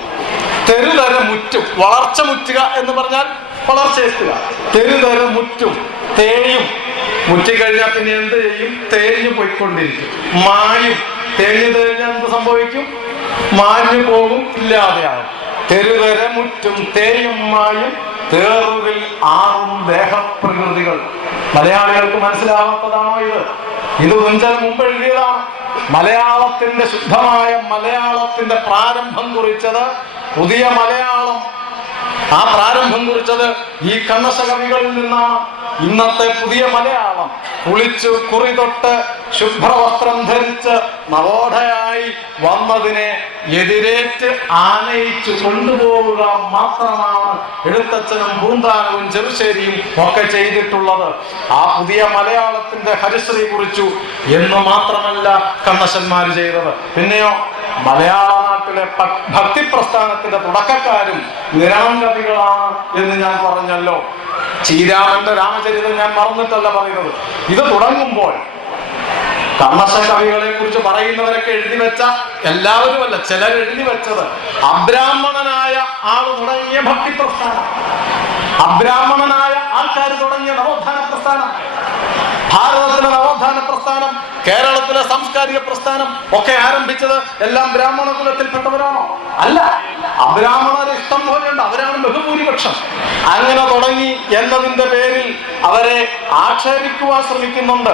തെരുതര മുറ്റും, വളർച്ച മുറ്റുക എന്ന് പറഞ്ഞാൽ വളർച്ചയെത്തുക. തെരുതര മുറ്റും, തേയും. മുറ്റിക്കഴിഞ്ഞാൽ പിന്നെ എന്ത് ചെയ്യും? തേഞ്ഞു പോയിക്കൊണ്ടിരിക്കും. മായും, തേഞ്ഞു തേഞ്ഞാൽ എന്ത് സംഭവിക്കും? മാഞ്ഞു പോകും, ഇല്ലാതെയാകും. തെരുതര മുറ്റും തേയും മായും തേറുവിൽ ആറും ദേഹപ്രകൃതികൾ. മലയാളികൾക്ക് മനസ്സിലാവാത്തതാണോ ഇത്? ഇത് തുഞ്ചൻ മുമ്പ് എഴുതിയതാണ്. മലയാളത്തിന്റെ ശുദ്ധമായ മലയാളത്തിന്റെ പ്രാരംഭം കുറിച്ചത് പുതിയ മലയാളം. ആ പ്രാരംഭം കുറിച്ചത് ഈ കണ്ണശ കവികളിൽ നിന്നാണ്. ഇന്നത്തെ പുതിയ മലയാളം കുളിച്ചു കുറി തൊട്ട് ശുഭ്രവസ്ത്രം ധരിച്ച് നവോഢയായി വന്നതിനെ എതിരേറ്റ് ആനയിച്ചു കൊണ്ടുപോവുക മാത്രമാണ് എഴുത്തച്ഛനും പൂന്താനവും ചെറുശ്ശേരിയും ഒക്കെ ചെയ്തിട്ടുള്ളത്. ആ പുതിയ മലയാളത്തിന്റെ ഹരിശ്രീ കുറിച്ചു എന്ന് മാത്രമല്ല കണ്ണശന്മാർ ചെയ്തത്. പിന്നെയോ മലയാള നാട്ടിലെ ഭക്തി പ്രസ്ഥാനത്തിന്റെ തുടക്കക്കാരും നിരണം കവികളാണ് എന്ന് ഞാൻ പറഞ്ഞല്ലോ. ശ്രീരാമന്റെ രാമചരിതം ഞാൻ മറന്നിട്ടല്ല പറയുന്നത്. ഇത് തുടങ്ങുമ്പോൾ കണ്ണശ കവികളെ കുറിച്ച് പറയുന്നവരൊക്കെ എഴുതി വെച്ച, എല്ലാവരുമല്ല, ചിലർ എഴുതി വെച്ചത് അബ്രാഹ്മണനായ ആൾ തുടങ്ങിയ ഭക്തി പ്രസ്ഥാനം, അബ്രാഹ്മണനായ ആൾക്കാർ തുടങ്ങിയ നവോത്ഥാന പ്രസ്ഥാനം. ഭാരതത്തിലെ നവോത്ഥാന പ്രസ്ഥാനം, കേരളത്തിലെ സാംസ്കാരിക പ്രസ്ഥാനം ഒക്കെ ആരംഭിച്ചത് എല്ലാം ബ്രാഹ്മണ കുലത്തിൽപ്പെട്ടവരാണോ? അല്ല. അബ്രാഹ്മണരെ ഇഷ്ടം പോലെയുണ്ട്, അവരാണ് ബഹുഭൂരിപക്ഷം. അങ്ങനെ തുടങ്ങി എന്നതിന്റെ പേരിൽ അവരെ ആക്ഷേപിക്കുവാൻ ശ്രമിക്കുന്നുണ്ട്.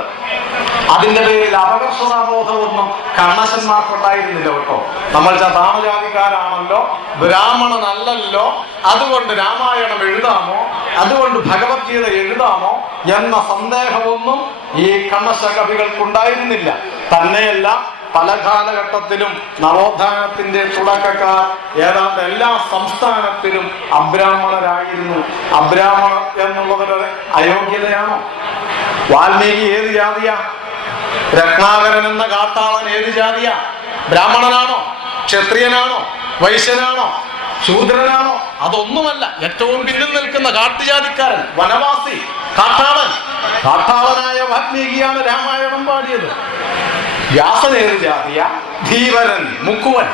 അതിന്റെ പേരിൽ അപകർഷതാബോധമൊന്നും കണ്ണശന്മാർക്കുണ്ടായിരുന്നില്ല കേട്ടോ. നമ്മൾ താമജാതിക്കാരാണല്ലോ, ബ്രാഹ്മണനല്ലല്ലോ, അതുകൊണ്ട് രാമായണം എഴുതാമോ, അതുകൊണ്ട് ഭഗവത്ഗീത എഴുതാമോ എന്ന സന്ദേഹമൊന്നും ഈ കണ്ണശ കവികൾക്കുണ്ടായിരുന്നില്ല. തന്നെയല്ല, പല കാലഘട്ടത്തിലും നവോത്ഥാനത്തിന്റെ തുടക്കക്കാർ ഏതാണ്ട് എല്ലാ സംസ്ഥാനത്തിലും അബ്രാഹ്മണരായിരുന്നു. അബ്രാഹ്മണർ എന്നുള്ളതൊരു അയോഗ്യതയാണോ? വാൽമീകി ഏത് ജാതിയാ? രത്നാകരൻ എന്ന കാട്ടാളൻ ഏത് ജാതിയാ? ബ്രാഹ്മണനാണോ? ക്ഷത്രിയനാണോ? വൈശ്യനാണോ? ശൂദ്രനാണോ? അതൊന്നുമല്ല. ഏറ്റവും പിന്നിൽ നിൽക്കുന്ന കാട്ടുജാതിക്കാരൻ, വനവാസി, കാട്ടാളൻ. കാട്ടാളനായ വാൽമീകിയാണ് രാമായണം പാടിയത്. വ്യാസൻ ഏത് ജാതിയ? ധീവരൻ, മുക്കുവൻ.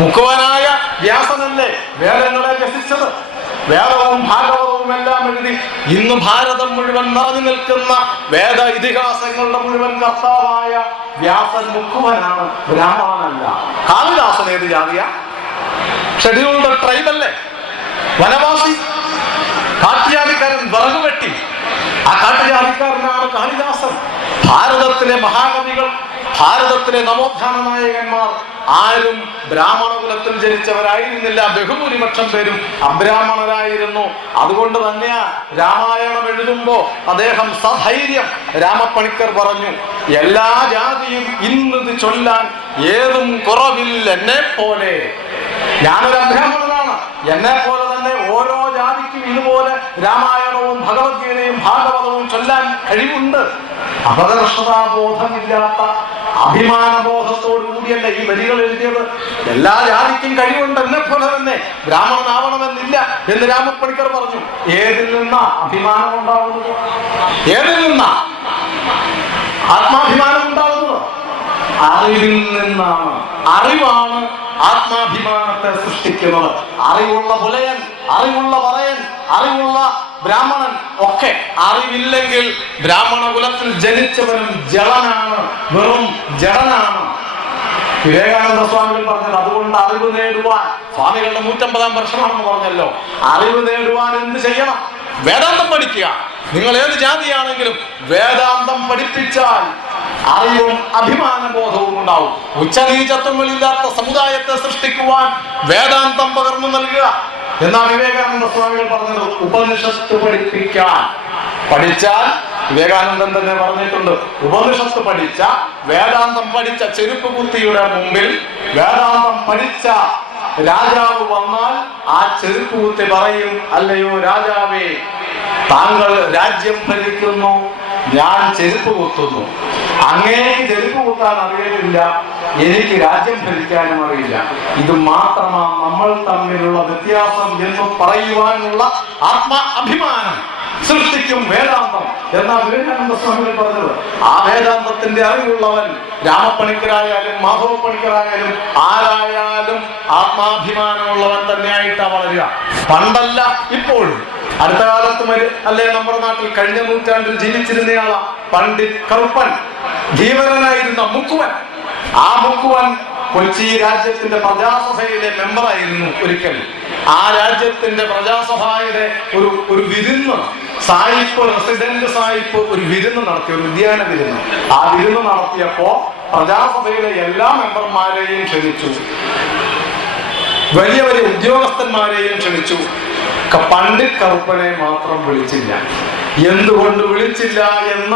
മുക്കുവനായ വ്യാസനല്ലേ വേദങ്ങളെ രസിച്ചത്? വേദവും ഭാഗവതവും എല്ലാം എഴുതി ഇന്ന് ഭാരതം മുഴുവൻ നിറഞ്ഞു നിൽക്കുന്ന വേദ ഇതിഹാസങ്ങളുടെ മുഴുവൻ കർത്താവായ വ്യാസൻ മുക്കുവനാണ്, ബ്രാഹ്മണനല്ല. കാളിദാസൻ ഏത് ജാതിയ? ഷെഡ്യൂൾഡ് ട്രൈബ് അല്ലേ, വനവാസി, കാട്ടുജാതിക്കാരൻ, വിറകു വെട്ടി. ആ കാട്ടുജാതിക്കാരനാണ് കാളിദാസൻ. ഭാരതത്തിലെ മഹാകവികൾ, ഭാരതത്തിലെ നവോത്ഥാന നായകന്മാർ ആരും ബ്രാഹ്മണ കുലത്തിൽ ജനിച്ചവരായിരുന്നില്ല. ബഹുഭൂരിപക്ഷം പേരും അബ്രാഹ്മണരായിരുന്നു. അതുകൊണ്ട് തന്നെയാ രാമായണം എഴുതുമ്പോ അദ്ദേഹം സധൈര്യം രാമപ്പണിക്കർ പറഞ്ഞു, എല്ലാ ജാതിയും ഇന്നത് ചൊല്ലാൻ ഏതും കുറവില്ല എന്നെ പോലെ. ഞാനൊരു അബ്രാഹ്മണനാണ്, എന്നെ പോലെ തന്നെ ഓരോ ജാതിക്കും ഇതുപോലെ രാമായണവും ഭഗവത്ഗീതയും ഭാഗവതവും ചൊല്ലാൻ കഴിവുണ്ട്. അപകർഷതാബോധമില്ലാത്ത അഭിമാനബോധത്തോടു കൂടിയല്ല ഈ വരികൾ എഴുതിയത്. എല്ലാ ജാതിക്കും കഴിവുണ്ട്, എന്നെ പോലെ തന്നെ ബ്രാഹ്മണനാവണമെന്നില്ല എന്ന് രാമപ്പണിക്കർ പറഞ്ഞു. ഏതിൽ നിന്നാ അഭിമാനം ഉണ്ടാവുന്നത്? ഏതിൽ നിന്നാ ആത്മാഭിമാനം ഉണ്ടാവുന്നത്? അറിവിൽ നിന്നാണ്. അറിവാണ് ആത്മാഭിമാനത്തെ സൃഷ്ടിക്കുന്നത്. അറിവുള്ള പുലയൻ, അറിവുള്ള പറയൻ, അറിവുള്ള ബ്രാഹ്മണൻ ഒക്കെ അറിവില്ലെങ്കിൽ ബ്രാഹ്മണ കുലത്തിൽ ജനിച്ചവനും ജളനാണ്, വെറും ജഡനാണ്. വിവേകാനന്ദ സ്വാമികൾ പറഞ്ഞത് അതുകൊണ്ട് അറിവ് നേടുവാൻ, സ്വാമികളുടെ 150-ാം വർഷമാണെന്ന് പറഞ്ഞല്ലോ, അറിവ് നേടുവാൻ എന്ത് ചെയ്യണം? വേദാന്തം പഠിക്കുക. നിങ്ങൾ ഏത് ജാതിയാണെങ്കിലും വേദാന്തം പഠിപ്പിച്ചാൽ അറിവും അഭിമാനബോധവും ഉണ്ടാവും. ഉച്ചനീചത്വങ്ങളില്ലാത്ത സമുദായത്തെ സൃഷ്ടിക്കുവാൻ വേദാന്തം പകർന്നു നൽകുക എന്നാ വിവേകാനന്ദ സ്വാമികൾ പറഞ്ഞത്. ഉപനിഷത്ത് പഠിപ്പിക്കാൻ പഠിച്ചാൽ, വിവേകാനന്ദൻ തന്നെ പറഞ്ഞിട്ടുണ്ട്, ഉപനിഷത്ത് പഠിച്ച, വേദാന്തം പഠിച്ച ചെരുപ്പ് കുത്തിയുടെ മുമ്പിൽ വേദാന്തം പഠിച്ച രാജാവ് വന്നാൽ ആ ചെരുപ്പ് കുത്തി പറയും, അല്ലയോ രാജാവേ, താങ്കൾ രാജ്യം ഭരിക്കുന്നു, ഞാൻ ചെരുപ്പ് കുത്തുന്നു. അങ്ങേക്ക് ചെരുപ്പ് കുത്താൻ അറിയില്ല, എനിക്ക് രാജ്യം ഭരിക്കാനും അറിയില്ല. ഇത് മാത്രമാണ് നമ്മൾ തമ്മിലുള്ള വ്യത്യാസം എന്ന് പറയുവാനുള്ള ആത്മ അഭിമാനം സൃഷ്ടിക്കും വേദാന്തം എന്നാ വിവേകാനന്ദ സ്വാമികൾ പറഞ്ഞത്. ആ വേദാന്തത്തിന്റെ അറിവുള്ളവൻ രാമപ്പണിക്കരായാലും മാധവപ്പണിക്കരായാലും ആരായാലും ആത്മാഭിമാനമുള്ളവൻ തന്നെയായിട്ടാ വളരുക. പണ്ടല്ല, ഇപ്പോഴും. അടുത്ത കാലത്ത് അല്ലെ നമ്മുടെ നാട്ടിൽ കഴിഞ്ഞ നൂറ്റാണ്ടിൽ ജീവിച്ചിരുന്നയാളാ പണ്ഡിറ്റ് കറുപ്പൻ, ധീവരനായിരുന്ന മുക്കുവൻ. ആ മുക്കുവൻ കൊച്ചി രാജ്യത്തിന്റെ പ്രജാസഭയിലെ മെമ്പറായിരുന്നു ഒരിക്കൽ. ആ രാജ്യത്തിന്റെ പ്രജാസഭയുടെ ഒരു വിരുന്ന് സായിപ്പ്, റെസിഡന്റ് സായിപ്പ് ഒരു വിരുന്ന് നടത്തി, ഒരു ഉദ്യാന വിരുന്ന്. ആ വിരുന്ന് നടത്തിയപ്പോ പ്രജാസഭയിലെ എല്ലാ മെമ്പർമാരെയും ക്ഷണിച്ചു, വലിയ വലിയ ഉദ്യോഗസ്ഥന്മാരെയും ക്ഷണിച്ചു. പണ്ഡിറ്റ് കറുപ്പനെ മാത്രം വിളിച്ചില്ല. എന്തുകൊണ്ട് വിളിച്ചില്ല എന്ന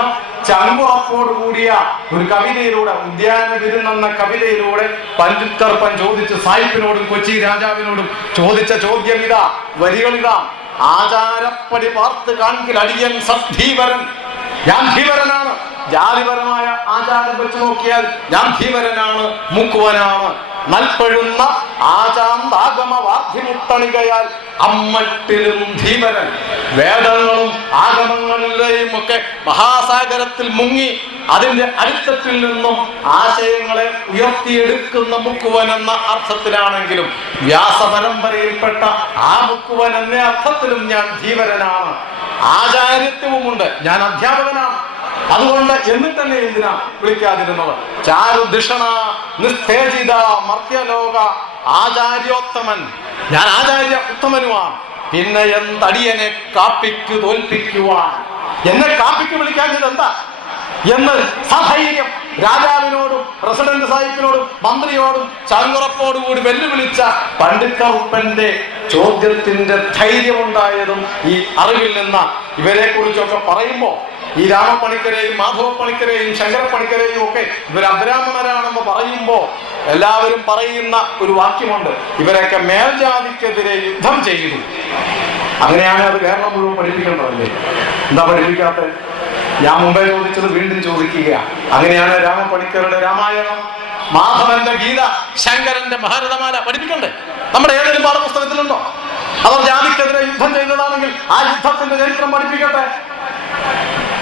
ചങ്കുറപ്പോട് കൂടിയ ഒരു കവിതയിലൂടെ, ഉദ്യാന വിരുന്നെന്ന കവിതയിലൂടെ പണ്ഡിറ്റ് കറുപ്പൻ ചോദിച്ചു, സായിപ്പിനോടും കൊച്ചി രാജാവിനോടും ചോദിച്ച ചോദ്യം ഇതാ, വരികളിതാ: ആചാരപ്പടി പാർത്ത് കാണിക്കൽ അടിയൻ സദ്ധീവരൻ, ഞാൻ ധീവരനാണ്. ജാതിപരമായ ആചാരം വെച്ച് നോക്കിയാൽ ഞാൻ ധീവരനാണ്, മുക്കുവനാണ്. നൽപ്പഴുന്ന ആചാന്താഗമ വാദ്യമുട്ടണികയാൽ അമ്മട്ടിലും ധീവരൻ. വേദങ്ങളും ആഗമങ്ങളിലെയും ഒക്കെ മഹാസാഗരത്തിൽ മുങ്ങി അതിന്റെ അടിത്തട്ടിൽ നിന്നും ആശയങ്ങളെ ഉയർത്തിയെടുക്കുന്ന മുക്കുവൻ എന്ന അർത്ഥത്തിലാണെങ്കിലും വ്യാസപരമ്പരയിൽപ്പെട്ട ആ മുക്കുവൻ എന്ന അർത്ഥത്തിലും ഞാൻ ധീവരനാണ്. ആചാര്യത്വവുമുണ്ട്, ഞാൻ അധ്യാപകനാണ്. അതുകൊണ്ട് എന്നിട്ട് തന്നെ എന്തിനാ വിളിക്കാതിരുന്നത്? ചാരുധിഷണ നിസ്തേജിത മർത്യലോക ആചാര്യോത്തമൻ, ഞാൻ ആചാര്യ ഉത്തമനുമാണ്, പിന്നെ എന്തടിയനെ കാപ്പിക്ക് തോൽപ്പിക്കുവാൻ, എന്നെ കാപ്പിക്ക് വിളിക്കാഞ്ഞത് എന്താ എന്ന് സധൈര്യം രാജാവിനോടും പ്രസിഡന്റ് സാഹിബിനോടും മന്ത്രിയോടും ചങ്കുറപ്പോടുകൂടി വെല്ലുവിളിച്ച പണ്ഡിറ്റ് കറുപ്പന്റെ ചോദ്യത്തിന്റെ ധൈര്യമുണ്ടായതും ഈ അറിവിൽ നിന്ന്. ഇവരെ കുറിച്ചൊക്കെ പറയുമ്പോൾ ഈ രാമപ്പണിക്കരെയും മാധവപ്പണിക്കരെയും ശങ്കരപ്പണിക്കരെയും ഒക്കെ ഇവർ അബ്രാഹ്മണരാണെന്ന് പറയുമ്പോൾ എല്ലാവരും പറയുന്ന ഒരു വാക്യമുണ്ട്, ഇവരൊക്കെ മേൽജാതിക്കെതിരെ യുദ്ധം ചെയ്തു. അങ്ങനെയാണ് അത് കേരളം മുഴുവൻ പഠിപ്പിക്കേണ്ടതല്ലേ? എന്താ പഠിപ്പിക്കാത്തത്? ഞാൻ മുമ്പേ ചോദിച്ചത് വീണ്ടും ചോദിക്കുക. അങ്ങനെയാണ് രാമപ്പണിക്കരുടെ രാമായണം, മാധവന്റെ ഗീത, ശങ്കരന്റെ ഭാരതമാല പഠിപ്പിക്കണ്ടേ? നമ്മുടെ ഏതെങ്കിലും പാഠപുസ്തകത്തിലുണ്ടോ? അവർ ജാതിക്കെതിരെ യുദ്ധം ചെയ്തതാണെങ്കിൽ ആ യുദ്ധത്തിന്റെ ചരിത്രം പഠിപ്പിക്കട്ടെ.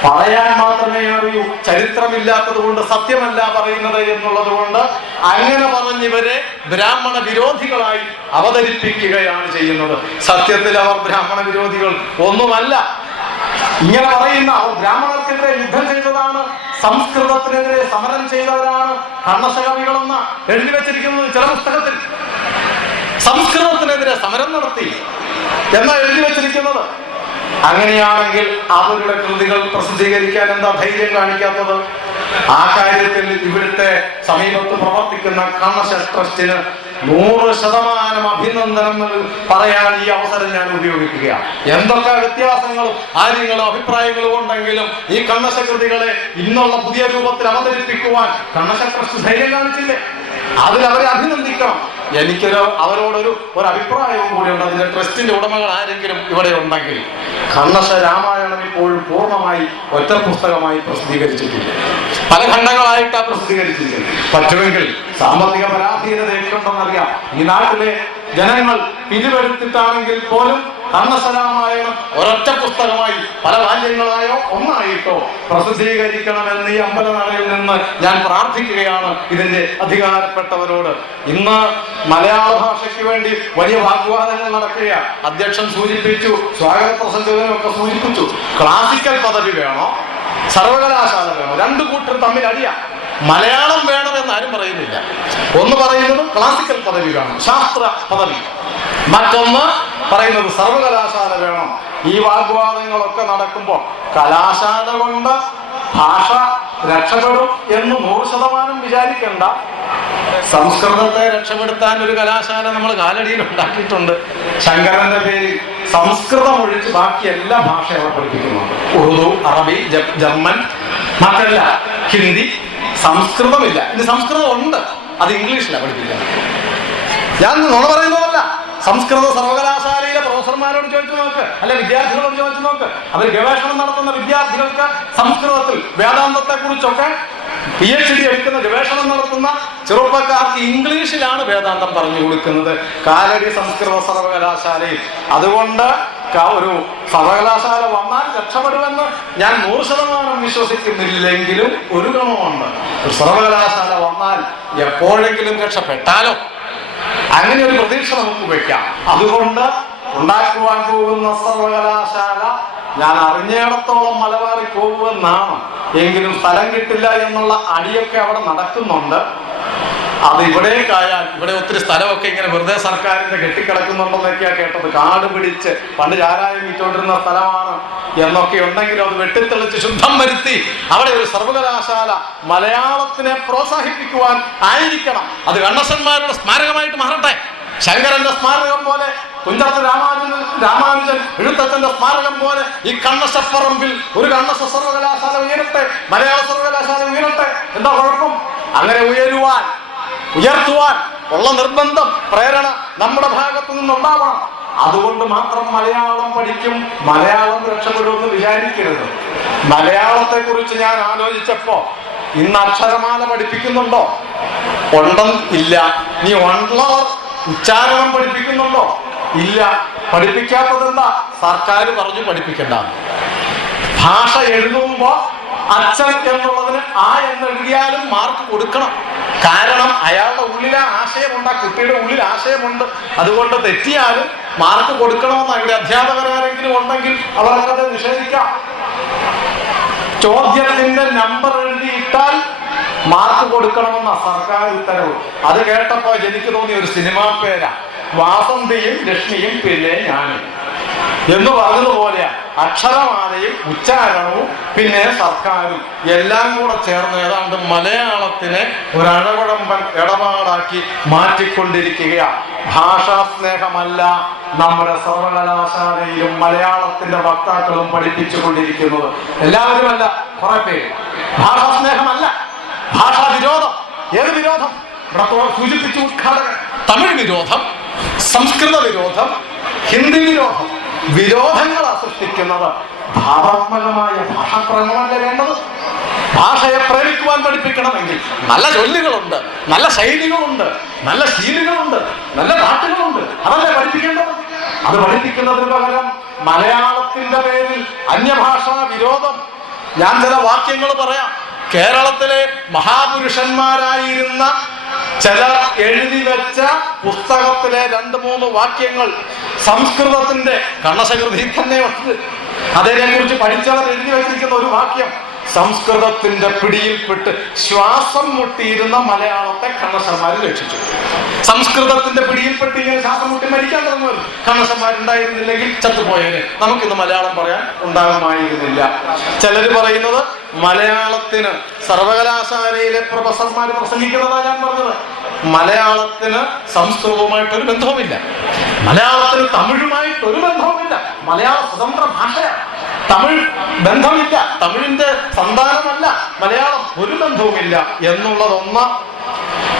പറയാൻ മാത്രമേ അറിയൂ, ചരിത്രമില്ലാത്തത് കൊണ്ട് സത്യമല്ല പറയുന്നത് എന്നുള്ളത് കൊണ്ട് അങ്ങനെ പറഞ്ഞിവരെ ബ്രാഹ്മണ വിരോധികളായി അവതരിപ്പിക്കുകയാണ് ചെയ്യുന്നത്. സത്യത്തിൽ അവർ ബ്രാഹ്മണ വിരോധികൾ ഒന്നുമല്ല. ഇങ്ങനെ പറയുന്ന അവർ ബ്രാഹ്മണർക്കെതിരെ യുദ്ധം ചെയ്തതാണ്, സംസ്കൃതത്തിനെതിരെ സമരം ചെയ്തവരാണ് കണ്ണശകവികളെന്ന് എഴുതി വെച്ചിരിക്കുന്നത് ചില പുസ്തകത്തിൽ. സംസ്കൃതത്തിനെതിരെ സമരം നടത്തി എന്നാ എഴുതി വെച്ചിരിക്കുന്നത്. അങ്ങനെയാണെങ്കിൽ അവരുടെ കൃതികൾ പ്രസിദ്ധീകരിക്കാൻ എന്താ ധൈര്യം കാണിക്കാത്തത്? ആ കാര്യത്തിൽ ഇവിടുത്തെ സമീപത്ത് പ്രവർത്തിക്കുന്ന കണ്ണശ ട്രസ്റ്റിന് 100% അഭിനന്ദനങ്ങൾ പറയാൻ ഈ അവസരം ഞാൻ ഉപയോഗിക്കുക. എന്തൊക്കെ വ്യത്യാസങ്ങളും കാര്യങ്ങളും അഭിപ്രായങ്ങളും ഉണ്ടെങ്കിലും ഈ കണ്ണശ കൃതികളെ ഇന്നുള്ള പുതിയ രൂപത്തിൽ അവതരിപ്പിക്കുവാൻ കണ്ണശ ട്രസ്റ്റ് ധൈര്യം കാണിച്ചില്ലേ? അതിലവരെ അഭിനന്ദിക്കണം. അവരോടൊരു അഭിപ്രായവും കൂടിയുണ്ട്. അതിന്റെ ട്രസ്റ്റിന്റെ ഉടമകൾ ആരെങ്കിലും ഇവിടെ ഉണ്ടെങ്കിൽ, കണ്ണശ രാമായണം ഇപ്പോഴും പൂർണ്ണമായി ഒറ്റ പുസ്തകമായി പ്രസിദ്ധീകരിച്ചിട്ടില്ല, പല ഖണ്ഡങ്ങളായിട്ടാണ് പ്രസിദ്ധീകരിച്ചിരിക്കുന്നത്. പറ്റുമെങ്കിൽ സാമ്പത്തിക പരാധീനതയൊക്കെ ഉണ്ടെന്നറിയാം. ഈ നാട്ടിലെ ജനങ്ങൾ പിരിവെടുത്തിട്ടാണെങ്കിൽ പോലും കണ്ണശരാമായണം ഒരൊറ്റ പുസ്തകമായി പല ബാല്യങ്ങളായോ ഒന്നായിട്ടോ പ്രസിദ്ധീകരിക്കണമെന്ന് ഈ അമ്പലനടയിൽ നിന്ന് ഞാൻ പ്രാർത്ഥിക്കുകയാണ് ഇതിന്റെ അധികാരപ്പെട്ടവരോട്. ഇന്ന് മലയാള ഭാഷയ്ക്ക് വേണ്ടി വലിയ വാഗ്വാദങ്ങൾ നടക്കുകയാണ്. അധ്യക്ഷൻ സൂചിപ്പിച്ചു, സ്വാഗത പ്രസംഗകനൊക്കെ സൂചിപ്പിച്ചു, ക്ലാസിക്കൽ പദവി വേണോ സർവകലാശാല വേണോ? രണ്ടു കൂട്ടർ തമ്മിൽ അടിയാ. മലയാളം വേണമെന്ന് ആരും പറയുന്നില്ല. ഒന്ന് പറയുന്നത് ക്ലാസിക്കൽ പദവി വേണം, ശാസ്ത്ര പദവി. മറ്റൊന്ന് പറയുന്നത് സർവകലാശാല വേണം. ഈ വാഗ്വാദങ്ങളൊക്കെ നടക്കുമ്പോൾ കലാശാല കൊണ്ട് ഭാഷ രക്ഷപ്പെടും എന്ന് 100% വിചാരിക്കണ്ട. സംസ്കൃതത്തെ രക്ഷപ്പെടുത്താൻ ഒരു കലാശാല നമ്മൾ കാലടിയിൽ ഉണ്ടാക്കിയിട്ടുണ്ട്. ശങ്കരന്റെ പേരിൽ സംസ്കൃതം ഒഴിച്ച് ബാക്കി എല്ലാ ഭാഷയും അവർ പഠിപ്പിക്കുന്നുണ്ട്. ഉറുദു, അറബി, ജർമ്മൻ, മറ്റല്ല ഹിന്ദി. സംസ്കൃതമില്ല. ഇനി സംസ്കൃതം ഉണ്ട്, അത് ഇംഗ്ലീഷിലാണ് പഠിപ്പിക്കുന്നത്. ഞാൻ നുണ പറയുന്നതല്ല. സംസ്കൃത സർവകലാശാലയിലെ പ്രൊഫസർമാരോട് ചോദിച്ചു നോക്ക്, അല്ലെ വിദ്യാർത്ഥികളോട് ചോദിച്ചു നോക്ക്. അവർ ഗവേഷണം നടത്തുന്ന വിദ്യാർത്ഥികൾക്ക് സംസ്കൃതത്തിൽ വേദാന്തത്തെ കുറിച്ചൊക്കെ PhD എടുക്കുന്ന ഗവേഷണം നടത്തുന്ന ചെറുപ്പക്കാർക്ക് ഇംഗ്ലീഷിലാണ് വേദാന്തം പറഞ്ഞു കൊടുക്കുന്നത് കാലടി സംസ്കൃത സർവകലാശാലയിൽ. അതുകൊണ്ട് ഒരു സർവകലാശാല വന്നാൽ രക്ഷപ്പെടുമെന്ന് ഞാൻ 100% വിശ്വസിക്കുന്നില്ലെങ്കിലും ഒരു ഗുണമുണ്ട്. ഒരു സർവകലാശാല വന്നാൽ എപ്പോഴെങ്കിലും രക്ഷപ്പെട്ടാലോ അങ്ങനെ ഒരു പ്രതീക്ഷ നമുക്ക് വയ്ക്കാം. അതുകൊണ്ട് ഉണ്ടാക്കുവാൻ പോകുന്ന സർവകലാശാല ഞാൻ അറിഞ്ഞിടത്തോളം മലബാറിൽ പോകുമെന്നാണ്. എങ്കിലും സ്ഥലം കിട്ടില്ല എന്നുള്ള അടിയൊക്കെ അവിടെ നടക്കുന്നുണ്ട്. അത് ഇവിടേക്കായാൽ ഇവിടെ ഒത്തിരി സ്ഥലമൊക്കെ ഇങ്ങനെ വെറുതെ സർക്കാരിന്റെ കെട്ടിക്കിടക്കുന്നുണ്ടെന്നൊക്കെയാണ് കേട്ടത്. കാട് പിടിച്ച് പണ്ട് ചാരായം വിറ്റോണ്ടിരുന്ന സ്ഥലമാണ് എന്നൊക്കെ ഉണ്ടെങ്കിലും അത് വെട്ടിത്തെളിച്ച് ശുദ്ധം വരുത്തി അവിടെ ഒരു സർവകലാശാല മലയാളത്തിനെ പ്രോത്സാഹിപ്പിക്കുവാൻ ആയിരിക്കണം. അത് കണ്ണശന്മാരുടെ സ്മാരകമായിട്ട് മാറട്ടെ. ശങ്കരന്റെ സ്മാരകം പോലെ, കുഞ്ചാത്ത രാമാനുജൻ എഴുത്തച്ഛന്റെ സ്മാരകം പോലെ ഈ കണ്ണശപ്പറമ്പിൽ ഒരു കണ്ണശ സർവകലാശാല ഉയരട്ടെ, മലയാള സർവകലാശാല ഉയരട്ടെ. എന്താ കുഴപ്പം? അങ്ങനെ ഉയർത്തുവാൻ ഉള്ള നിർബന്ധം, പ്രേരണ നമ്മുടെ ഭാഗത്തു നിന്നുണ്ടാവണം. അതുകൊണ്ട് മാത്രം മലയാളം പഠിക്കും, മലയാളം രക്ഷപ്പെടുമെന്ന് വിചാരിക്കരുത്. മലയാളത്തെ കുറിച്ച് ഞാൻ ആലോചിച്ചപ്പോ ഇന്ന് അക്ഷരമാല പഠിപ്പിക്കുന്നുണ്ടോ? ഇല്ല. നീ ഉള്ളവർ ഉച്ചാരണം പഠിപ്പിക്കുന്നുണ്ടോ? ഇല്ല. പഠിപ്പിക്കാത്തതെന്താ? സർക്കാർ പറഞ്ഞു പഠിപ്പിക്കണ്ട. ഭാഷ എഴുതുമ്പോ അച്ഛൻ എന്നുള്ളതിന് ആ എന്നെഴുതിയാലും മാർക്ക് കൊടുക്കണം. കാരണം അയാളുടെ ഉള്ളിലെ ആശയമുണ്ട്, ആ കുട്ടിയുടെ ഉള്ളിൽ ആശയമുണ്ട്. അതുകൊണ്ട് തെറ്റിയാലും മാർക്ക് കൊടുക്കണമെന്ന് ഇവിടെ അധ്യാപകരാരെങ്കിലും ഉണ്ടെങ്കിൽ അവർക്കത് നിഷേധിക്കാം. ചോദ്യത്തിന്റെ നമ്പർ എഴുതിയിട്ടാൽ മാർക്ക് കൊടുക്കണമെന്ന സർക്കാർ ഉത്തരവ്. അത് കേട്ടപ്പോ എനിക്ക് തോന്നിയ ഒരു സിനിമാ പേരാ, വാസന്തിയും ലക്ഷ്മിയും പിന്നെ ഞാനും എന്ന് പറഞ്ഞതുപോലെ അക്ഷരമാലയും ഉച്ചാരണവും പിന്നെ സർക്കാരും എല്ലാം കൂടെ ചേർന്ന് ഏതാണ്ട് മലയാളത്തിനെ ഒരഴകുഴമ്പൻ ഇടപാടാക്കി മാറ്റിക്കൊണ്ടിരിക്കുകയാണ്. ഭാഷാ സ്നേഹമല്ല നമ്മുടെ സർവകലാശാലയിലും മലയാളത്തിന്റെ വക്താക്കളും പഠിപ്പിച്ചു കൊണ്ടിരിക്കുന്നത്. എല്ലാവരുമല്ല, കുറെ പേര്. ഭാഷാ സ്നേഹമല്ല, ഭാഷാ വിരോധം. ഏത് വിരോധം? ഇവിടെ സൂചിപ്പിച്ചു ഉദ്ഘാടകൻ. തമിഴ് വിരോധം, സംസ്കൃത വിരോധം, ഹിന്ദി വിരോധം. വിരോധങ്ങളാ സൃഷ്ടിക്കുന്നത്. ഭാവാത്മകമായ ഭാഷാപ്രകടനമല്ലേ വേണ്ടത്? ഭാഷയെ പ്രേമിക്കുവാൻ പഠിപ്പിക്കണമെങ്കിൽ നല്ല ചൊല്ലുകളുണ്ട്, നല്ല ശൈലികളുണ്ട്, നല്ല ശീലുകളുണ്ട്, നല്ല പാട്ടുകളുണ്ട്. അതല്ലേ പഠിപ്പിക്കേണ്ടത്? അത് പഠിപ്പിക്കുന്നതിന് പകരം മലയാളത്തിന്റെ പേരിൽ അന്യഭാഷാ വിരോധം. ഞാൻ ചില വാക്യങ്ങൾ പറയാം. കേരളത്തിലെ മഹാപുരുഷന്മാരായിരുന്ന ചിലർ എഴുതി വെച്ച പുസ്തകത്തിലെ 2-3 വാക്യങ്ങൾ സംസ്കൃതത്തിന്റെ കണശകൃതിയിൽ തന്നെയുണ്ട്. അതിനെ കുറിച്ച് പഠിച്ചവർ എഴുതി വെച്ചിരിക്കുന്ന ഒരു വാക്യം, സംസ്കൃതത്തിന്റെ പിടിയിൽപ്പെട്ട് ശ്വാസം മുട്ടിയിരുന്ന മലയാളത്തെ കണശന്മാർ രക്ഷിച്ചു. സംസ്കൃതത്തിന്റെ പിടിയിൽപ്പെട്ട് ഇങ്ങനെ ശ്വാസം മുട്ടി മരിക്കാൻ തുടങ്ങുമല്ലോ. കണശന്മാരുണ്ടായിരുന്നില്ലെങ്കിൽ ചത്തുപോയതിന് നമുക്കിന്ന് മലയാളം പറയാൻ ഉണ്ടാകുമായിരുന്നില്ല. ചിലര് പറയുന്നത് മലയാളത്തിന് സർവകലാശാലയിലെ പ്രൊഫസർമാർ പ്രസംഗിക്കുന്നതാണ് ഞാൻ പറഞ്ഞത്. മലയാളത്തിന് സംസ്കൃതവുമായിട്ടൊരു ബന്ധവുമില്ല, മലയാളത്തിന് തമിഴുമായിട്ടൊരു ബന്ധവുമില്ല. മലയാള സ്വതന്ത്ര ഭാഷയാണ്. തമിഴ് ബന്ധമില്ല, തമിഴിന്റെ സന്താനമല്ല മലയാളം, ഒരു ബന്ധവുമില്ല എന്നുള്ളതൊന്ന്.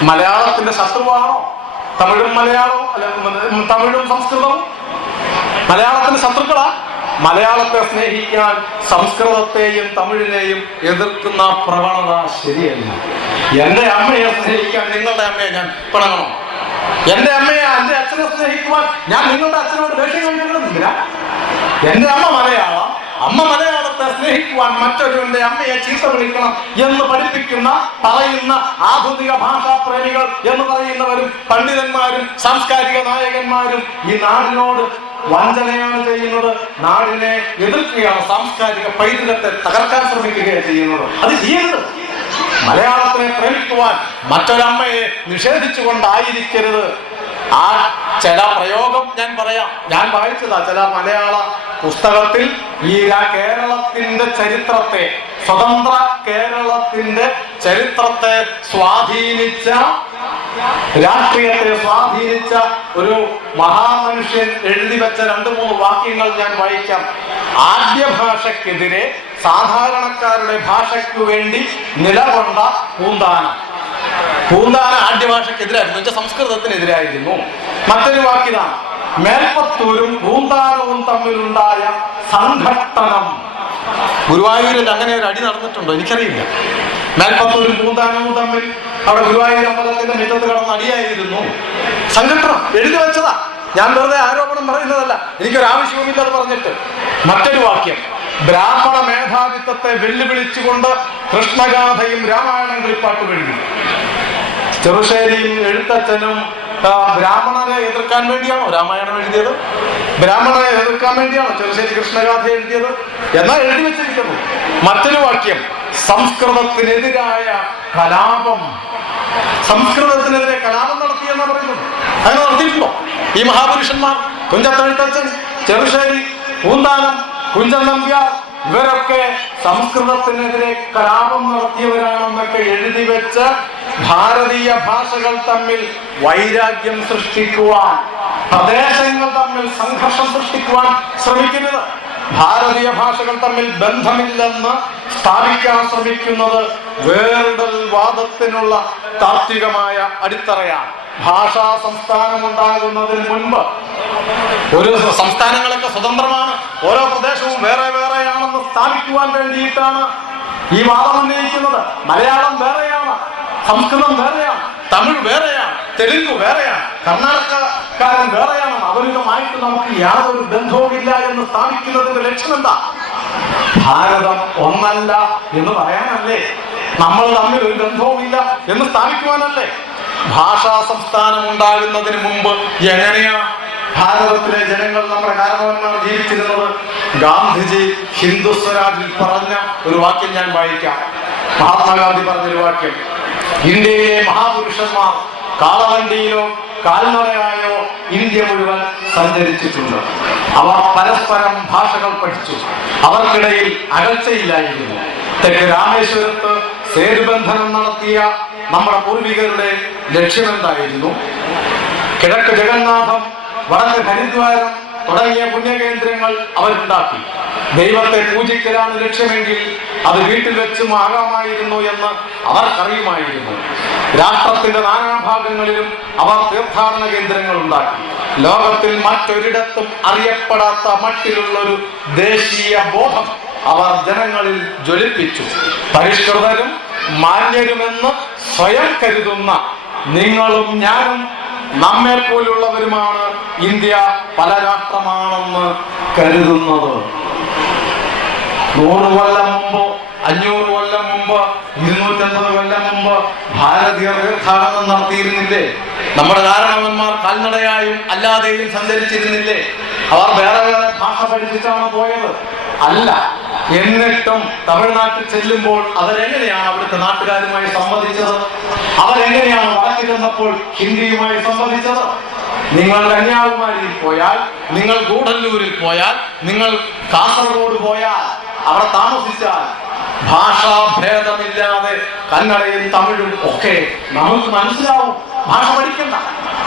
മലയാളത്തിന്റെ ശത്രുവാണോ തമിഴും മലയാളവും? അല്ല, തമിഴും സംസ്കൃതവും മലയാളത്തിന്റെ ശത്രുക്കളാ? മലയാളത്തെ സ്നേഹിക്കാൻ സംസ്കൃതത്തെയും തമിഴിനെയും എതിർക്കുന്ന പ്രവണത ശരിയല്ല. എന്റെ അമ്മയെ സ്നേഹിക്കാൻ നിങ്ങളുടെ അമ്മയെ ഞാൻ പിണങ്ങണോ? എന്റെ അമ്മയെ, എന്റെ അച്ഛനെ സ്നേഹിക്കുവാൻ ഞാൻ നിങ്ങളുടെ അച്ഛനോട് ദേഷ്യം കാണിക്കണമെന്നില്ല. എന്റെ അമ്മ മലയാളം, അമ്മ മലയാളത്തെ സ്നേഹിക്കുവാൻ മറ്റൊരുവന്റെ അമ്മയെ ചീത്ത വിളിക്കണം എന്ന് പഠിപ്പിക്കുന്ന, പറയുന്ന ആധുനിക ഭാഷാ പ്രേമികൾ എന്ന് പറയുന്നവരും പണ്ഡിതന്മാരും സാംസ്കാരിക നായകന്മാരും ഈ നാടിനോട് വഞ്ചനയാണ് ചെയ്യുന്നത്. നാടിനെ എതിർക്കുകയാണ്, സാംസ്കാരിക പൈതൃകത്തെ തകർക്കാൻ ശ്രമിക്കുകയാണ് ചെയ്യുന്നത്. അത് ചെയ്യരുത്. മലയാളത്തിനെ പ്രേമിക്കുവാൻ മറ്റൊരമ്മയെ നിഷേധിച്ചുകൊണ്ടായിരിക്കരുത്. ആ ചില പ്രയോഗം ഞാൻ പറയാം. ഞാൻ വായിച്ചതാ ചില മലയാള പുസ്തകത്തിൽ. ഈ കേരളത്തിന്റെ ചരിത്രത്തെ, സ്വതന്ത്ര കേരളത്തിന്റെ ചരിത്രത്തെ സ്വാധീനിച്ച, രാഷ്ട്രീയത്തെ സ്വാധീനിച്ച ഒരു മഹാമനുഷ്യൻ എഴുതി വെച്ച 2-3 വാക്യങ്ങൾ ഞാൻ വായിക്കാം. ആദ്യ ഭാഷയ്ക്കെതിരെ സാധാരണക്കാരുടെ ഭാഷയ്ക്കു വേണ്ടി നിലകൊണ്ട പൂന്താനം. പൂന്താനം ആദ്യ ഭാഷയ്ക്കെതിരായിരുന്നു, വെച്ചാൽ സംസ്കൃതത്തിനെതിരായിരുന്നു. മറ്റൊരു വാക്കിതാണ്, മേൽപ്പത്തൂരും പൂന്താനവും തമ്മിലുണ്ടായ സംഘട്ടനം. ഗുരുവായൂരിൽ അങ്ങനെ ഒരു അടി നടന്നിട്ടുണ്ടോ? എനിക്കറിയില്ല. മേൽപ്പത്തൂരും പൂന്താനവും തമ്മിൽ അവിടെ ഗുരുവായൂർ അമ്പലത്തിന്റെ മുറ്റത്ത് കടന്ന് അടിയായിരുന്നു. സംഘട്ടനം എഴുതി വെച്ചതാ. ഞാൻ വെറുതെ ആരോപണം പറയുന്നതല്ല, എനിക്കൊരാവശ്യവുമില്ല അത് പറഞ്ഞിട്ട്. മറ്റൊരു വാക്യം, ബ്രാഹ്മണ മേധാവിത്വത്തെ വെല്ലുവിളിച്ചുകൊണ്ട് കൃഷ്ണഗാഥയും രാമായണം കളിപ്പാട്ടും എഴുതി. ചെറുശ്ശേരിയും എഴുത്തച്ഛനും ബ്രാഹ്മണരെ എതിർക്കാൻ വേണ്ടിയാണോ രാമായണം എഴുതിയത്? ബ്രാഹ്മണരെ എതിർക്കാൻ വേണ്ടിയാണോ ചെറുശ്ശേരി കൃഷ്ണഗാഥ എഴുതിയത്? എന്നാൽ എഴുതി വെച്ചിരിക്കുന്നു. മറ്റൊരു വാക്യം, സംസ്കൃതത്തിനെതിരായ കലാപം. സംസ്കൃതത്തിനെതിരെ കലാപം നടത്തിയെന്നാ പറയുന്നത്. അങ്ങനെ നടത്തിയിട്ടുണ്ടോ ഈ മഹാപുരുഷന്മാർ? കുഞ്ചത്തെഴുത്തച്ഛൻ, ചെറുശ്ശേരി, പൂന്താനം, കുഞ്ചൻ നമ്പ്യാർ, ഇവരൊക്കെ സംസ്കൃതത്തിനെതിരെ കലാപം നടത്തിയവരാണെന്നൊക്കെ എഴുതി വെച്ച് ഭാരതീയ ഭാഷകൾ തമ്മിൽ വൈരാഗ്യം സൃഷ്ടിക്കുവാൻ, പ്രദേശങ്ങൾ തമ്മിൽ സംഘർഷം സൃഷ്ടിക്കുവാൻ ശ്രമിക്കരുത്. ഭാരതീയ ഭാഷകൾ തമ്മിൽ ബന്ധമില്ലെന്ന് സ്ഥാപിക്കാൻ ശ്രമിക്കുന്നത് വേറിടൽ വാദത്തിനുള്ള താത്വികമായ അടിത്തറയാണ്. ഭാഷാ സംസ്ഥാനം ഉണ്ടാകുന്നതിന് മുൻപ് ഒരു സംസ്ഥാനങ്ങളൊക്കെ സ്വതന്ത്രമാണ്, ഓരോ പ്രദേശവും വേറെ വേറെയാണെന്ന് സ്ഥാപിക്കുവാൻ വേണ്ടിയിട്ടാണ് ഈ വാദം ഉന്നയിക്കുന്നത്. മലയാളം വേറെയാണ്, സംസ്കൃതം വേറെയാണ്, തമിഴ് വേറെയാണ്, തെലുങ്ക് വേറെയാണ്, കർണാടകക്കാരൻ വേറെയാണ്, അവരുമായിട്ട് നമുക്ക് യാതൊരു ബന്ധവുമില്ല എന്ന് സ്ഥാപിക്കുന്നതിന്റെ ലക്ഷ്യം എന്താ? ഭാരതം ഒന്നല്ല എന്ന് പറയാനല്ലേ? നമ്മൾ തമ്മിൽ ഒരു ബന്ധവുമില്ല എന്ന് സ്ഥാപിക്കുവാനല്ലേ? ഭാഷാ സംസ്ഥാനം ഉണ്ടാകുന്നതിന് മുമ്പ് എങ്ങനെയാ ഭാരതത്തിലെ ജനങ്ങൾ, നമ്മുടെ കാരണവന്മാർ ജീവിച്ചിരുന്നത്? ഗാന്ധിജി ഹിന്ദു സ്വരാജിൽ പറഞ്ഞ ഒരു വാക്യം ഞാൻ വായിക്കാം. മഹാത്മാഗാന്ധി പറഞ്ഞൊരു വാക്യം: ഇന്ത്യയിലെ മഹാപുരുഷന്മാർ കാളവണ്ടിയിലോ കാൽനടയായോ ഇന്ത്യ മുഴുവൻ സഞ്ചരിച്ചിട്ടുണ്ട്. അവർ പരസ്പരം ഭാഷകൾ പഠിച്ചു. അവർക്കിടയിൽ അകൽച്ചയില്ലായിരുന്നു. തെക്ക് രാമേശ്വരത്ത് സേതുബന്ധനം നടത്തിയ നമ്മുടെ പൂർവികരുടെ ലക്ഷ്യമെന്തായിരുന്നു? കിഴക്ക് ജഗന്നാഥം, വടക്ക് ഹരിദ്വാരം തുടങ്ങിയ പുണ്യകേന്ദ്രങ്ങൾ അവരുണ്ടാക്കി. ദൈവത്തെ പൂജിക്കലാണ് ലക്ഷ്യമെങ്കിൽ അത് വീട്ടിൽ വെച്ചും ആകാമായിരുന്നു എന്ന് അവർക്കറിയുമായിരുന്നു. രാഷ്ട്രത്തിന്റെ നാനാഭാഗങ്ങളിലും അവർ തീർത്ഥാടന കേന്ദ്രങ്ങൾ ഉണ്ടാക്കി. ലോകത്തിൽ മറ്റൊരിടത്തും അറിയപ്പെടാത്ത മട്ടിലുള്ളൊരു ദേശീയ ബോധം അവർ ജനങ്ങളിൽ ജ്വലിപ്പിച്ചു. പരിഷ്കൃതരും മാന്യരുമെന്ന് സ്വയം കരുതുന്ന നിങ്ങളും ഞാനും നമ്മെ പോലുള്ളവരുമാണ് ഇന്ത്യ പല രാഷ്ട്രമാണെന്ന് കരുതുന്നത്. 100 കൊല്ലം മുമ്പ്, 500 കൊല്ലം മുമ്പ്, 250 കൊല്ലം മുമ്പ് ഭാരതീയർ തീർത്ഥാടനം നടത്തിയിരുന്നില്ലേ? നമ്മുടെ കാരണവന്മാർ കാൽനടയായും അല്ലാതെയും സഞ്ചരിച്ചിരുന്നില്ലേ? അവർ വേറെ വേറെ ഭാഷ പഠിച്ചിട്ടാണ് പോയത്? അല്ല. എന്നിട്ടും തമിഴ്നാട്ടിൽ ചെല്ലുമ്പോൾ അവരെങ്ങനെയാണ് അവിടുത്തെ നാട്ടുകാരുമായി സംവദിച്ചത്? അവരെങ്ങനെയാണ് വടക്ക് ചെന്നപ്പോൾ ഹിന്ദിയുമായി സംവദിച്ചത്? നിങ്ങൾ കന്യാകുമാരിയിൽ പോയാൽ, നിങ്ങൾ ഗൂഡല്ലൂരിൽ പോയാൽ, നിങ്ങൾ കാസർഗോഡ് പോയാൽ, അവിടെ താമസിച്ചാൽ ഭാഷാഭേദമില്ലാതെ കന്നഡയും തമിഴും ഒക്കെ നമുക്ക് മനസ്സിലാവും. ഭാഷ പഠിക്കണ്ട.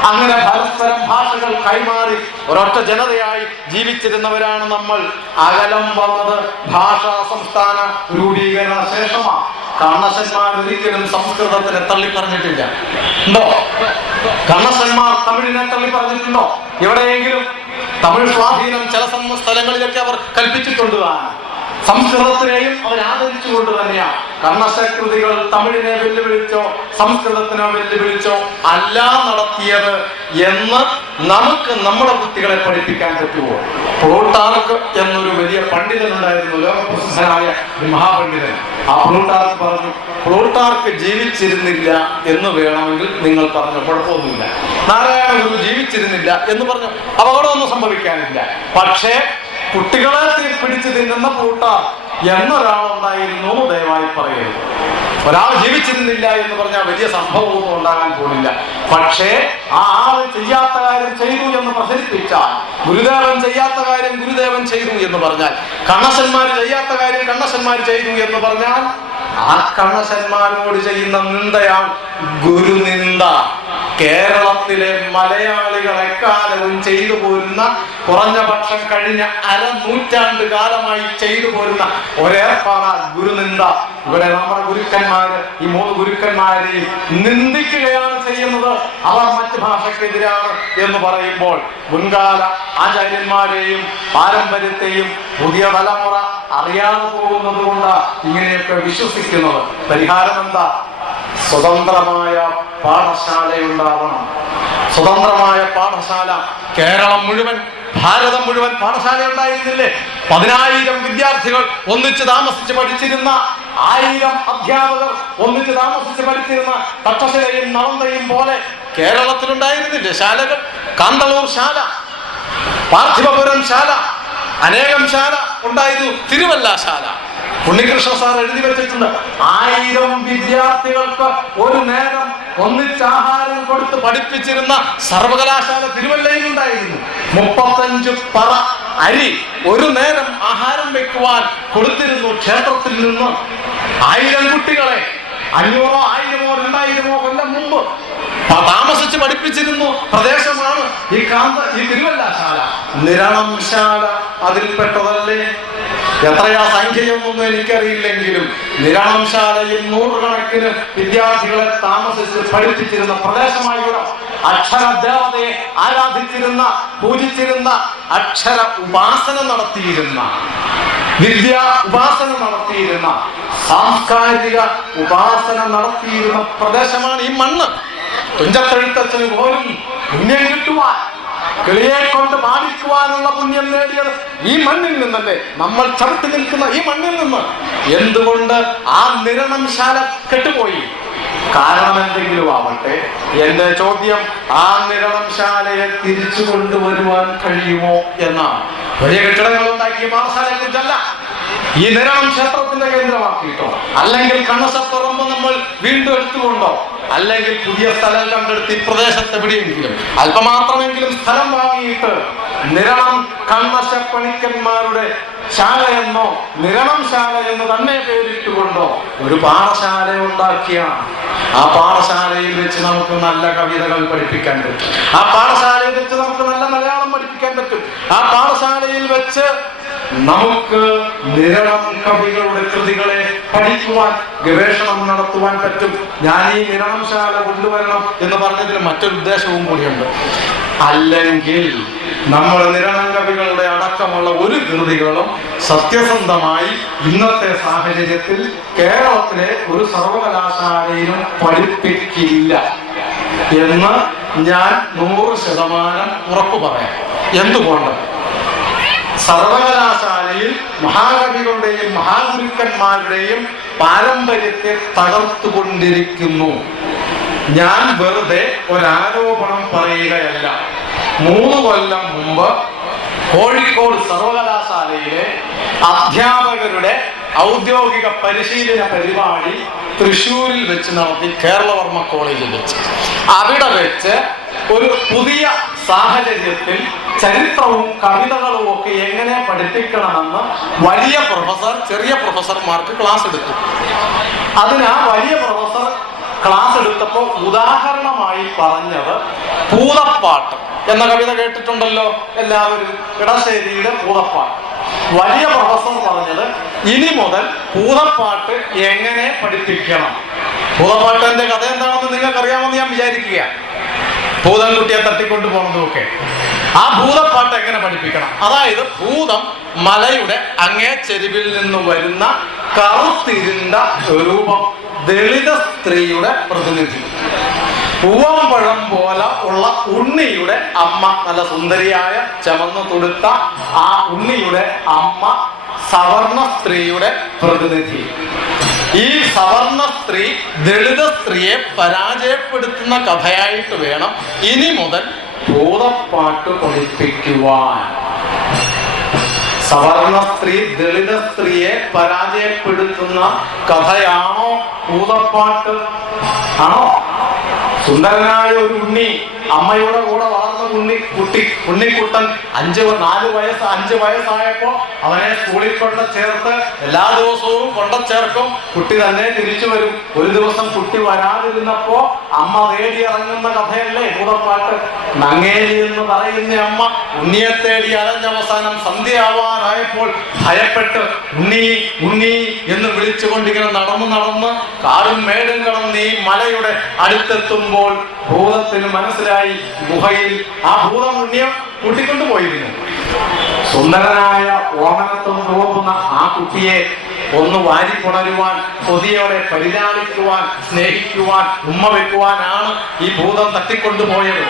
അങ്ങനെ പരസ്പരം ഭാഷകൾ കൈമാറി ഒരൊറ്റ ജനതയായി ജീവിച്ചിരുന്നവരാണ് നമ്മൾ. അകലം വന്നത് ഭാഷാ സംസ്ഥാന രൂപീകരണ ശേഷമാണ്. കണ്ണശന്മാർ ഒരിക്കലും സംസ്കൃതത്തിനെ തള്ളി പറഞ്ഞിട്ടില്ല. ഉണ്ടോ? കണ്ണശന്മാർ തമിഴിനെ തള്ളി പറഞ്ഞിട്ടുണ്ടോ? എവിടെയെങ്കിലും തമിഴ് സ്വാധീനം ചില സ്ഥലങ്ങളിലൊക്കെ അവർ കൽപ്പിച്ചിട്ടുണ്ട്. സംസ്കൃതത്തിനെയും അവർ ആദരിച്ചുകൊണ്ട് തന്നെയാണ്. കർണശകൃതികൾ തമിഴിനെ വെല്ലുവിളിച്ചോ സംസ്കൃതത്തിനോ വെല്ലുവിളിച്ചോ അല്ല നടത്തിയത് എന്ന് നമുക്ക് നമ്മുടെ കുട്ടികളെ പഠിപ്പിക്കാൻ പറ്റുമോ? പ്ലൂട്ടാർക്ക് എന്നൊരു വലിയ പണ്ഡിതനുണ്ടായിരുന്നു, ലോകപ്രസിദ്ധനായ ഒരു മഹാപണ്ഡിതൻ. ആ പ്ലൂട്ടാർക്ക് പറഞ്ഞു, പ്ലൂട്ടാർക്ക് ജീവിച്ചിരുന്നില്ല എന്ന് വേണമെങ്കിൽ നിങ്ങൾ പറഞ്ഞു, കുഴപ്പമൊന്നുമില്ല. നാരായണ ഗുരു ജീവിച്ചിരുന്നില്ല എന്ന് പറഞ്ഞു, അപകടമൊന്നും സംഭവിക്കാനില്ല. പക്ഷേ കുട്ടികളെ പിടിച്ചു തിന്നുന്ന പ്ലൂട്ടാർ എന്നൊരാളുണ്ടായിരുന്നു ദയവായി പറയരുത്. ഒരാൾ ജീവിച്ചിരുന്നില്ല എന്ന് പറഞ്ഞാൽ വലിയ സംഭവമൊന്നും ഉണ്ടാകാൻ പോണില്ല. പക്ഷേ ആ ആള് ചെയ്യാത്ത കാര്യം ചെയ്തു എന്ന് പ്രചരിപ്പിച്ചാൽ, ഗുരുദേവൻ ചെയ്യാത്ത കാര്യം ഗുരുദേവൻ ചെയ്തു എന്ന് പറഞ്ഞാൽ, കണ്ണശന്മാർ ചെയ്യാത്ത കാര്യം കണ്ണശന്മാർ ചെയ്തു എന്ന് പറഞ്ഞാൽ, ആ കണ്ണശന്മാരോട് ചെയ്യുന്ന നിന്ദയാണ് ഗുരുനിന്ദ. കേരളത്തിലെ മലയാളികൾ എക്കാലവും ചെയ്തു പോരുന്ന, കുറഞ്ഞ പക്ഷം കഴിഞ്ഞ 1/2 കാലമായി ചെയ്തു പോരുന്ന ഒരേർപ്പാടാണ് ഗുരുനിന്ദ. ഇവിടെ നമ്മുടെ ഗുരുക്കന്മാര്, ഈ 3 ഗുരുക്കന്മാരെയും നിന്ദിക്കുകയാണ് ചെയ്യുന്നത്. അവർ മറ്റ് ഭാഷക്കെതിരാണ് എന്ന് പറയുമ്പോൾ മുൻകാല ആചാര്യന്മാരെയും പാരമ്പര്യത്തെയും പുതിയ തലമുറ അറിയാതെ പോകുന്നത് കൊണ്ട് ഇങ്ങനെയൊക്കെ വിശ്വസിക്കുന്നത്. പരിഹാരം എന്താ? സ്വതന്ത്രമായ പാഠശാലയുണ്ടാവണം. സ്വതന്ത്രമായ പാഠശാല. കേരളം മുഴുവൻ, ഭാരതം മുഴുവൻ പാഠശാല ഉണ്ടായിരുന്നില്ലേ? 10,000 വിദ്യാർത്ഥികൾ ഒന്നിച്ച് താമസിച്ച് പഠിച്ചിരുന്ന, 1000 അധ്യാപകർ ഒന്നിച്ച് താമസിച്ച് പഠിച്ചിരുന്ന തക്ഷശിലയും നളന്തയും പോലെ കേരളത്തിലുണ്ടായിരുന്നില്ലേ ശാലകൾ? കാന്തളൂർ ശാല, പാർത്ഥിവപുരം ശാല, അനേകം ശാല ഉണ്ടായിരുന്നു. തിരുവല്ല ശാല. ഉണ്ണികൃഷ്ണ സാർ എഴുതി വെച്ചിട്ടുണ്ട്, 1000 വിദ്യാർത്ഥികൾക്ക് ഒരു നേരം ഒന്നിച്ച് ആഹാരം കൊടുത്ത് പഠിപ്പിച്ചിരുന്ന സർവകലാശാല തിരുവല്ലയിൽ ഉണ്ടായിരുന്നു. 35 പറ അരി ഒരു നേരം ആഹാരം വെക്കുവാൻ കൊടുത്തിരുന്നു ക്ഷേത്രത്തിൽ നിന്ന്. 1000 കുട്ടികളെ 500, 1000, 2000 കൊല്ലം മുമ്പ് താമസിച്ച് പഠിപ്പിച്ചിരുന്നു പ്രദേശമാണ് ഈ തിരുവല്ലാശാല. നിരണം ശാല അതിൽപ്പെട്ടതല്ലേ? എത്രയാ സംഖ്യയൊന്നും എനിക്കറിയില്ലെങ്കിലും നിരണം ശാലയിൽ 100 കണക്കിന് വിദ്യാർത്ഥികളെ താമസിച്ച് പഠിപ്പിച്ചിരുന്ന പ്രദേശമായിവിടെ അക്ഷര ദേവതയെ ആരാധിച്ചിരുന്ന, പൂജിച്ചിരുന്ന, അക്ഷര ഉപാസന നടത്തിയിരുന്ന, വിദ്യാ ഉപാസന നടത്തിയിരുന്ന, സാംസ്കാരിക ഉപാസന നടത്തിയിരുന്ന പ്രദേശമാണ് ഈ മണ്ണ്. തുഞ്ചത്തെഴുത്തച്ഛന് പോലും പുണ്യം കിട്ടുവാൻ, കിളിയെ കൊണ്ട് പാലിക്കുവാനുള്ള പുണ്യം നേടിയത് ഈ മണ്ണിൽ നിന്നല്ലേ? നമ്മൾ ചവിട്ടി നിൽക്കുന്ന ഈ മണ്ണിൽ നിന്ന്. എന്തുകൊണ്ട് ആ നിരണം ശാല കെട്ടുപോയി? കാരണം എന്തെങ്കിലും ആവട്ടെ, എന്റെ ചോദ്യം ആ നിരണംശാലയെ തിരിച്ചു കൊണ്ടുവരുവാൻ കഴിയുമോ എന്നാണ്. വലിയ കെട്ടിടങ്ങൾ ഉണ്ടാക്കിയ പാഠശാലയെ കുറിച്ചല്ല, ഈ നിരണം ക്ഷേത്രത്തിന്റെ കേന്ദ്രമാക്കിയിട്ടോ, അല്ലെങ്കിൽ കണ്ണശപ്പറമ്പ് നമ്മൾ വീണ്ടും എടുത്തുകൊണ്ടോ, അല്ലെങ്കിൽ പുതിയ സ്ഥലം കണ്ടെടുത്ത് ഈ പ്രദേശത്ത് എവിടെയെങ്കിലും അല്പമാത്രമെങ്കിലും സ്ഥലം വാങ്ങിയിട്ട് നിരണം കണ്ണശപ്പണിക്കന്മാരുടെ ശാലയെന്നോ നിരണം ശാല എന്ന് തന്നെ പേരിട്ടുകൊണ്ടോ ഒരു പാഠശാല ഉണ്ടാക്കിയ ആ പാഠശാലയിൽ വെച്ച് നമുക്ക് നല്ല കവിതകൾ പഠിപ്പിക്കാൻ പറ്റും. ആ പാഠശാലയിൽ വെച്ച് നമുക്ക് നല്ല മലയാളം പഠിപ്പിക്കാൻ പറ്റും. ആ പാഠശാലയിൽ വെച്ച് നമുക്ക് നിരണം കവികളുടെ കൃതികളെ പഠിക്കുവാൻ, ഗവേഷണം നടത്തുവാൻ പറ്റും. ഞാൻ ഈ നിരണംശാല കൊണ്ടുവരണം എന്ന് പറഞ്ഞതിന് മറ്റൊരു ഉദ്ദേശവും കൂടിയുണ്ട്. അല്ലെങ്കിൽ നമ്മൾ നിരണം കവികളുടെ അടക്കമുള്ള ഒരു കൃതികളും സത്യസന്ധമായി ഇന്നത്തെ സാഹചര്യത്തിൽ കേരളത്തിലെ ഒരു സർവകലാശാലയിലും പഠിപ്പിക്കില്ല എന്ന് ഞാൻ 100% ഉറപ്പു പറയാം. എന്തുകൊണ്ട്? സർവകലാശാലയിൽ മഹാകവികളുടെയും മഹാഗുരുക്കന്മാരുടെയും പാരമ്പര്യത്തെ തകർത്തുകൊണ്ടിരിക്കുന്നു. ഞാൻ വെറുതെ ഒരാരോപണം പറയുകയല്ല. 3 കൊല്ലം മുമ്പ് കോഴിക്കോട് സർവകലാശാലയിലെ അധ്യാപകരുടെ ഔദ്യോഗിക പരിശീലന പരിപാടി തൃശ്ശൂരിൽ വെച്ച് നടത്തി, കേരളവർമ്മ കോളേജിൽ വെച്ച്. അവിടെ വെച്ച് ഒരു പുതിയ സാഹചര്യത്തിൽ ചരിത്രവും കവിതകളും ഒക്കെ എങ്ങനെ പഠിപ്പിക്കണമെന്ന് വലിയ പ്രൊഫസർ ചെറിയ പ്രൊഫസർമാർക്ക് ക്ലാസ് എടുത്തു. അതിന് ആ വലിയ പ്രൊഫസർ ക്ലാസ് എടുത്തപ്പോൾ ഉദാഹരണമായി പറഞ്ഞത് പൂതപ്പാട്ട് എന്ന കവിത കേട്ടിട്ടുണ്ടല്ലോ എല്ലാവരും, ഇടശ്ശേരിയുടെ പൂതപ്പാട്ട്. വലിയ പ്രൊഫസർ പറഞ്ഞത് ഇനി മുതൽ പൂതപ്പാട്ട് എങ്ങനെ പഠിപ്പിക്കണം. പൂതപ്പാട്ടിന്റെ കഥ എന്താണെന്ന് നിങ്ങൾക്കറിയാമെന്ന് ഞാൻ വിചാരിക്കുക. ഭൂതൻകുട്ടിയെ തട്ടിക്കൊണ്ടു പോകുന്നതൊക്കെ. ആ ഭൂതപ്പാട്ട് എങ്ങനെ പഠിപ്പിക്കണം? അതായത് ഭൂതം മലയുടെ അങ്ങേ ചെരുവിൽ നിന്ന് വരുന്ന കറുത്തിരുണ്ട രൂപം, ദളിത സ്ത്രീയുടെ പ്രതിനിധി. പൂവമ്പഴം പോലെ ഉള്ള ഉണ്ണിയുടെ അമ്മ, നല്ല സുന്ദരിയായ ചമന്നു തൊടുത്ത ആ ഉണ്ണിയുടെ അമ്മ സവർണ സ്ത്രീയുടെ പ്രതിനിധി. ഈ സവർണ സ്ത്രീ ദളിത സ്ത്രീയെ പരാജയപ്പെടുത്തുന്ന കഥയായിട്ട് വേണം ഇനി മുതൽ ഭൂതപ്പാട്ട് പഠിപ്പിക്കുവാൻ. സവർണ സ്ത്രീ ദളിത സ്ത്രീയെ പരാജയപ്പെടുത്തുന്ന കഥയാണോ ഭൂതപ്പാട്ട്? ആണോ? സുന്ദരനായ ഒരു ഉണ്ണി, അമ്മയുടെ കൂടെ വളർന്ന ഉണ്ണിക്കുട്ടൻ 5 വയസ്സായപ്പോ അവനെ സ്കൂളിൽ കൊണ്ട് ചേർത്ത് എല്ലാ ദിവസവും ചേർക്കും. കുട്ടി തന്നെ തിരിച്ചു വരും. ഒരു ദിവസം കുട്ടി വരാതിരുന്നപ്പോ അമ്മ തേടി ഇറങ്ങുന്ന കഥയല്ലേ ഭൂതപ്പാട്ട്. നങ്ങേലി എന്ന് പറയുന്ന അമ്മ ഉണ്ണിയെ തേടി അലഞ്ഞവസാനം സന്ധ്യയാവാറായപ്പോൾ ഭയപ്പെട്ട് ഉണ്ണി ഉണ്ണി എന്ന് വിളിച്ചുകൊണ്ടിങ്ങനെ നടന്ന് കാടും മേടും കടന്ന് ഈ മലയുടെ അടുത്തെത്തുമ്പോൾ ഭൂതത്തിന് മനസ്സിലായി ഗുഹയിൽ ആ ഭൂതം ഉണ്ണിയെ കൂട്ടിക്കൊണ്ടുപോയിരുന്നു. സുന്ദരനായ ഓമനത്വം തോന്നുന്ന ആ കുട്ടിയെ ഒന്ന് വാരിപ്പുണരുവാൻ, കൊതിയോടെ പരിലാളിക്കുവാൻ, സ്നേഹിക്കുവാൻ, ഉമ്മ വെക്കുവാനാണ് ഈ ഭൂതം തട്ടിക്കൊണ്ടുപോയത്.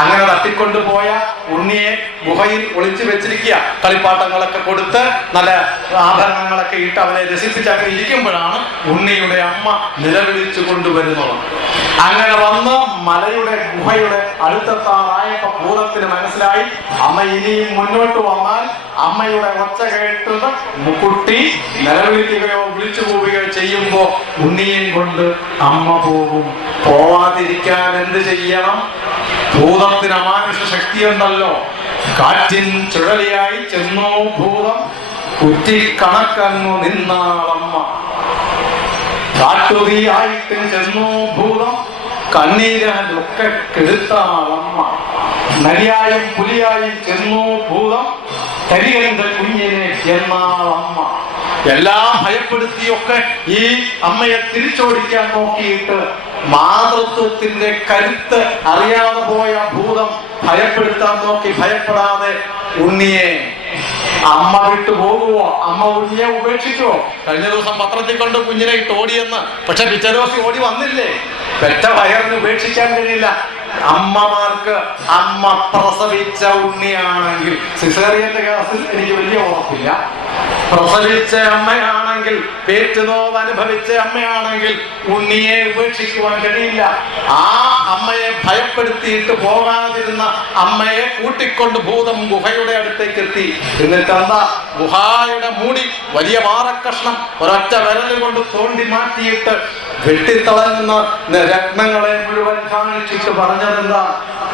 അങ്ങനെ തട്ടിക്കൊണ്ടുപോയ ഉണ്ണിയെ ഗുഹയിൽ ഒളിച്ചു വെച്ചിരിക്കുക. കളിപ്പാട്ടങ്ങളൊക്കെ കൊടുത്ത് നല്ല ആഭരണങ്ങളൊക്കെ ഇട്ട് അവനെ രസിപ്പിച്ചൊക്കെ ഇരിക്കുമ്പോഴാണ് ഉണ്ണിയുടെ അമ്മ നിലവിളിച്ചു കൊണ്ടുവരുന്നത്. അങ്ങനെ വന്ന് മലയുടെ ഗുഹയുടെ അടുത്തെത്താറായപ്പോ ഭൂതത്തിന് മനസ്സിലായി അമ്മ ഇനിയും മുന്നോട്ട് വന്നാൽ അമ്മയുടെ ഒച്ച കേട്ടത് കുട്ടി നിലവിളിക്കുകയോ വിളിച്ചു പോവുകയോ ചെയ്യുമ്പോ ഉണ്ണിയും കൊണ്ട് അമ്മ പോകും. പോവാതിരിക്കാൻ എന്ത് ചെയ്യണം? ഭൂതത്തിന് അമാനുഷ ശക്തിയുണ്ടല്ലോ. കാറ്റിൻ ചുഴലിയായി ചെന്നോ ഭൂതം, കുറ്റിക്കണക്കങ്ങു നിന്നാളമ്മ. കാട്ടുതീയായിട്ട് ചെന്നോ ഭൂതം, കണ്ണീരൊക്കെ കെടുത്താളമ്മ. നരിയായും പുലിയായും ചെന്നോ ഭൂതം, കരികന്റെ കുഞ്ഞിനെ എന്നാളമ്മ. എല്ലാം ഭയപ്പെടുത്തിയൊക്കെ ഈ അമ്മയെ തിരിച്ചോടിക്കാൻ നോക്കിയിട്ട് മാതൃത്വത്തിന്റെ കരുത്ത് അറിയാതെ പോയ ഭൂതം ഭയപ്പെടുത്താൻ നോക്കി. ഭയപ്പെടാതെ ഉണ്ണിയെ അമ്മ വിട്ടു പോകുവോ? അമ്മ ഉണ്ണിയെ ഉപേക്ഷിക്കുവോ? കഴിഞ്ഞ ദിവസം പത്രത്തിൽ കൊണ്ട് കുഞ്ഞിനെ ഇട്ട് ഓടിയെന്ന്. പക്ഷെ പിറ്റേ ദിവസം ഓടി വന്നില്ലേ? പെറ്റ വയറിന് ഉപേക്ഷിക്കാൻ കഴിയില്ല. അമ്മമാർക്ക് അമ്മ പ്രസവിച്ച ഉണ്ണിയാണെങ്കിൽ, സിസേറിയന്റെ കേസിൽ എനിക്ക് വലിയ ഉറപ്പില്ല, പ്രസവിച്ച അമ്മയാണെങ്കിൽ, പേറ്റുനോവ് അനുഭവിച്ച അമ്മയാണെങ്കിൽ ഉണ്ണിയെ ഉപേക്ഷിക്കുവാൻ കഴിയില്ല. ആ അമ്മയെ ഭയപ്പെടുത്തിയിട്ട് പോകാതിരുന്ന അമ്മയെ കൂട്ടിക്കൊണ്ട് ഭൂതം ഗുഹയുടെ അടുത്തേക്ക് എത്തി. എന്നിട്ട് എന്താ, ഗുഹായുടെ മൂടി വലിയ പാറക്കഷ്ണം ഒരൊറ്റ വിരൽ കൊണ്ട് തോണ്ടി മാറ്റിയിട്ട് വെട്ടിത്തളങ്ങുന്ന രത്നങ്ങളെ മുഴുവൻ കാണിച്ചിട്ട് പറഞ്ഞതെന്താ,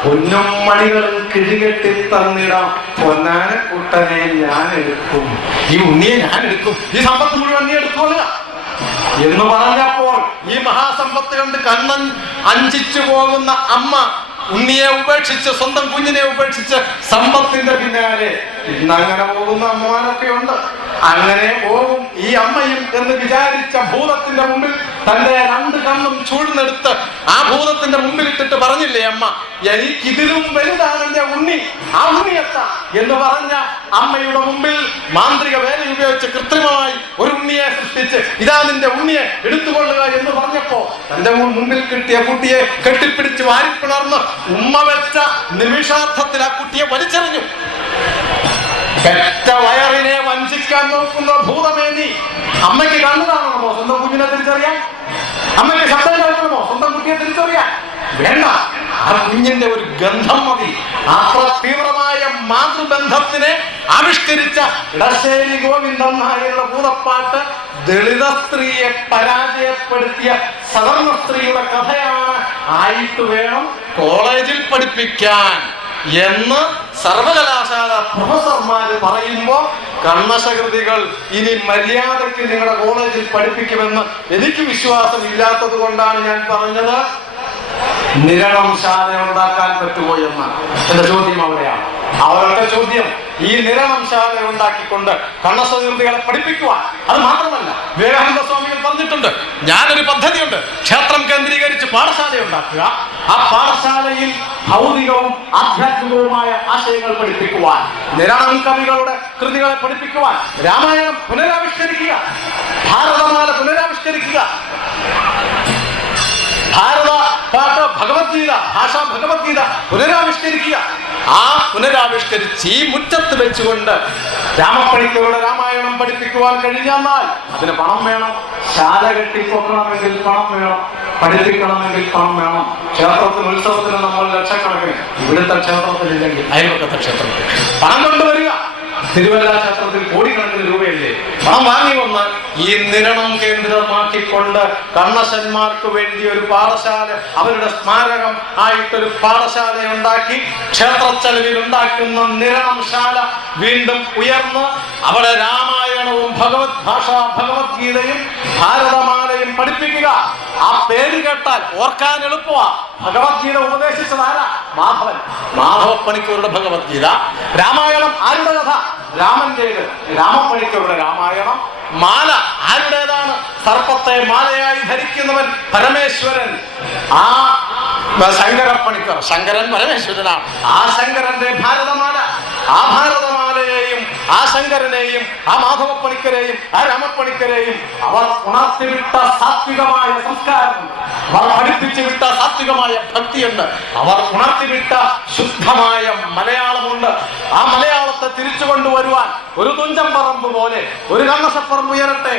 പൊന്നും മണികളും കിഴികെട്ടി തന്നിടാം, പൊന്നാനക്കുട്ടനെ ഞാൻ എടുക്കും, ഈ ഉണ്ണിയെ ഞാൻ എടുക്കും, ഈ സമ്പത്ത് മുഴുവൻ നീ എടുത്തോളുക എന്ന് പറഞ്ഞപ്പോൾ ഈ മഹാസമ്പത്ത് കണ്ട് കണ്ണൻ അഞ്ചിച്ചു പോകുന്ന അമ്മ ഉണ്ണിയെ ഉപേക്ഷിച്ച്, സ്വന്തം കുഞ്ഞിനെ ഉപേക്ഷിച്ച് സമ്പത്തിന്റെ പിന്നാലെ ഇന്നങ്ങനെ പോകുന്ന അമ്മമാരൊക്കെ ഉണ്ട്. അങ്ങനെ പോകും ഈ അമ്മയും എന്ന് വിചാരിച്ച ഭൂതത്തിന്റെ മുമ്പിൽ തന്റെ 2 കണ്ണും ചൂഴ്ന്നെടുത്ത് ആ ഭൂതത്തിന്റെ മുമ്പിൽ ഇട്ടിട്ട് പറഞ്ഞില്ലേ അമ്മ, എനിക്കിതിലും വലുതാണ് എന്റെ ഉണ്ണി, ആ ഉണ്ണിയത്ത എന്ന് പറഞ്ഞ അമ്മയുടെ മുമ്പിൽ മാന്ത്രിക വേല ഉപയോഗിച്ച് കൃത്രിമമായി ഒരു ഉണ്ണിയെ സൃഷ്ടിച്ച് ഇതാ നിന്റെ ഉണ്ണിയെ എടുത്തുകൊള്ളുക എന്ന് പറഞ്ഞപ്പോ തന്റെ മുമ്പിൽ കിട്ടിയ കുട്ടിയെ കെട്ടിപ്പിടിച്ച് വാരിപ്പിണർന്ന് ഉമ്മ വെച്ച നിമിഷാർത്ഥത്തിൽ ആ കുട്ടിയെ വലിച്ചെറിഞ്ഞു. പെറ്റ വയറിനെ വഞ്ചിക്കാൻ നോക്കുന്ന ഭൂതമേ നീ, അമ്മയ്ക്ക് കണ്ണു കാണണമോ സ്വന്തം കുഞ്ഞിനെ തിരിച്ചറിയാൻ? അമ്മയ്ക്ക് ശബ്ദം കേൾക്കണമോ സ്വന്തം കുട്ടിയെ തിരിച്ചറിയാൻ? വേണ്ട, ആ കുഞ്ഞിന്റെ ഒരു ഗന്ധം മതി. അത്ര തീവ്രമായ മാതൃബന്ധത്തിനെ ആവിഷ്കരിച്ച ഇടശ്ശേരി ഗോവിന്ദൻ നായരുടെ ഭൂതപ്പാട്ട് ദളിത സ്ത്രീയെ പരാജയപ്പെടുത്തിയ സവർണ സ്ത്രീയുടെ കഥയാണ്. ആയിട്ട് വേണം കോളേജിൽ പഠിപ്പിക്കാൻ എന്ന് സർവകലാശാല പ്രൊഫസർമാര് പറയുമ്പോ കർണശകൃതികൾ ഇനി മര്യാദയ്ക്ക് നിങ്ങളുടെ കോളേജിൽ പഠിപ്പിക്കുമെന്ന് എനിക്ക് വിശ്വാസം ഇല്ലാത്തത് കൊണ്ടാണ് ഞാൻ പറഞ്ഞത്. നിരണം ശാല ഉണ്ടാക്കാൻ പറ്റുമോ എന്ന് എന്റെ ചോദ്യം അവിടെയാണ്. അവരുടെ ചോദ്യം ഈ നിരണം ശാല ഉണ്ടാക്കിക്കൊണ്ട് കർണശകൃതികളെ പഠിപ്പിക്കുവാൻ. അത് മാത്രമല്ല, വിവേകാനന്ദ സ്വാമികൾ പറഞ്ഞിട്ടുണ്ട്, ഞാനൊരു പദ്ധതിയുണ്ട്, ക്ഷേത്രം കേന്ദ്രീകരിച്ച് പാഠശാല ഉണ്ടാക്കുക, ആ പാഠശാലയിൽ ഭൗതികവും ആധ്യാത്മികവുമായ ആശയങ്ങൾ പഠിപ്പിക്കുവാൻ, നിരണം കവികളുടെ കൃതികളെ പഠിപ്പിക്കുവാൻ, രാമായണം പുനരാവിഷ്കരിക്കുക, ഭാരതമാല പുനരാവിഷ്കരിക്കുക, ഭാരത പാഠ ഭഗവത്ഗീത, ഭാഷാ ഭഗവത്ഗീത പുനരാവിഷ്കരിക്കുക. ആ പുനരാവിഷ്കരിച്ച് ഈ മുറ്റത്ത് വെച്ചുകൊണ്ട് രാമപ്പണിക്കരുടെ രാമായണം പഠിപ്പിക്കുവാൻ കഴിഞ്ഞാൽ അതിന് പണം വേണം. ശാല കെട്ടിപ്പൊക്കണമെങ്കിൽ പണം വേണം, പഠിപ്പിക്കണമെങ്കിൽ പണം വേണം. ക്ഷേത്രത്തിന് ഉത്സവത്തിന് നമ്മൾ ലക്ഷക്കണക്കിന്, ഇവിടുത്തെ ക്ഷേത്രത്തിലില്ലെങ്കിൽ അയൽപക്കത്തെ ക്ഷേത്രത്തിൽ പണം കൊണ്ടുവരിക. തിരുവല്ല ക്ഷേത്രത്തിൽ കോടിക്കണക്കിന് രൂപയല്ലേ പണം വാങ്ങി വന്ന് ഈ നിരണം കേന്ദ്രമാക്കിക്കൊണ്ട് കർണശന്മാർക്ക് വേണ്ടി ഒരു പാഠശാല, അവരുടെ സ്മാരകം ആയിട്ടൊരു പാഠശാല ഉണ്ടാക്കി ക്ഷേത്രച്ചെലവിൽ ഉണ്ടാക്കുന്ന നിരണം ശാല വീണ്ടും ഉയർന്ന് അവിടെ രാമായണവും ഭഗവത്ഗീതയും ഭാരതമാലയും പഠിപ്പിക്കുക. ആ പേര് കേട്ടാൽ ഓർക്കാൻ എളുപ്പമാ. ഭഗവത്ഗീത ഉപദേശിച്ചത് ആരാ? മാധവൻ, മാധവപ്പണിക്കരുടെ ഭഗവത്ഗീത. രാമായണം ആരുടെ കഥ? രാമന്റേത്. രാമപ്പണിക്കരുടെ രാമായണം. മാല ആരുടേതാണ്? സർപ്പത്തെ മാലയായി ധരിക്കുന്നവൻ പരമേശ്വരൻ. ആ ശങ്കരപ്പണിക്കർ, ശങ്കരൻ പരമേശ്വരനാണ്. ആ ശങ്കരന്റെ ഭാരതമാല, ആ ഭാരതമാലയെയും ആ ശങ്കരനെയും ആ മാധവപ്പണിക്കരെയും ആ രാമപ്പണിക്കരെയും അവർ ഉണർത്തിവിട്ട സാത്വികമായ സംസ്കാരമുണ്ട്, അവർ പഠിപ്പിച്ചു വിട്ട സാത്വികമായ ഭക്തിയുണ്ട്, അവർ ഉണർത്തിവിട്ട ശുദ്ധമായ മലയാളമുണ്ട്. ആ മലയാളത്തെ തിരിച്ചു കൊണ്ടുവരുവാൻ ഒരു തുഞ്ചംപറമ്പ് പോലെ, ഒരു കണ്ണശപ്പറമ്പ് ഉയരട്ടെ,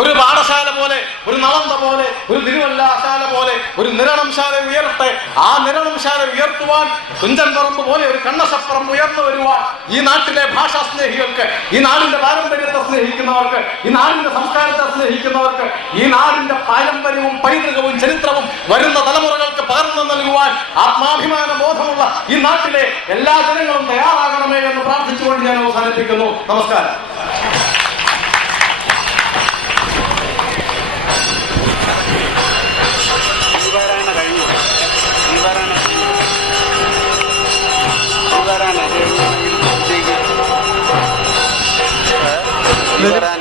ഒരു പാഠശാല പോലെ, ഒരു നളന്ദ പോലെ, ഒരു തിരുവല്ലാശാല പോലെ, ഒരു നിരണം ശാല ഉയരട്ടെ. ആ നിരണം ശാല ഉയർത്തുവാൻ തുഞ്ചൻപറമ്പ് പോലെ ഒരു കണ്ണശപ്പറമ്പ് ഉയർന്നു വരുവാൻ ഈ നാട്ടിലെ ഭാഷാ സ്നേഹികൾക്ക്, ഈ നാടിന്റെ പാരമ്പര്യത്തെ സ്നേഹിക്കുന്നവർക്ക്, ഈ നാടിന്റെ സംസ്കാരത്തെ സ്നേഹിക്കുന്നവർക്ക്, ഈ നാടിന്റെ പാരമ്പര്യവും പൈതൃകവും ചരിത്രവും വരുന്ന തലമുറകൾക്ക് പകർന്നു നൽകുവാൻ ആത്മാഭിമാന ബോധമുള്ള ഈ നാട്ടിലെ എല്ലാ ജനങ്ങളും തയ്യാറാകണമേ എന്ന് പ്രാർത്ഥിച്ചുകൊണ്ട് ഞാൻ അവസാനിപ്പിക്കുന്നു. നമസ്കാരം. Ibarana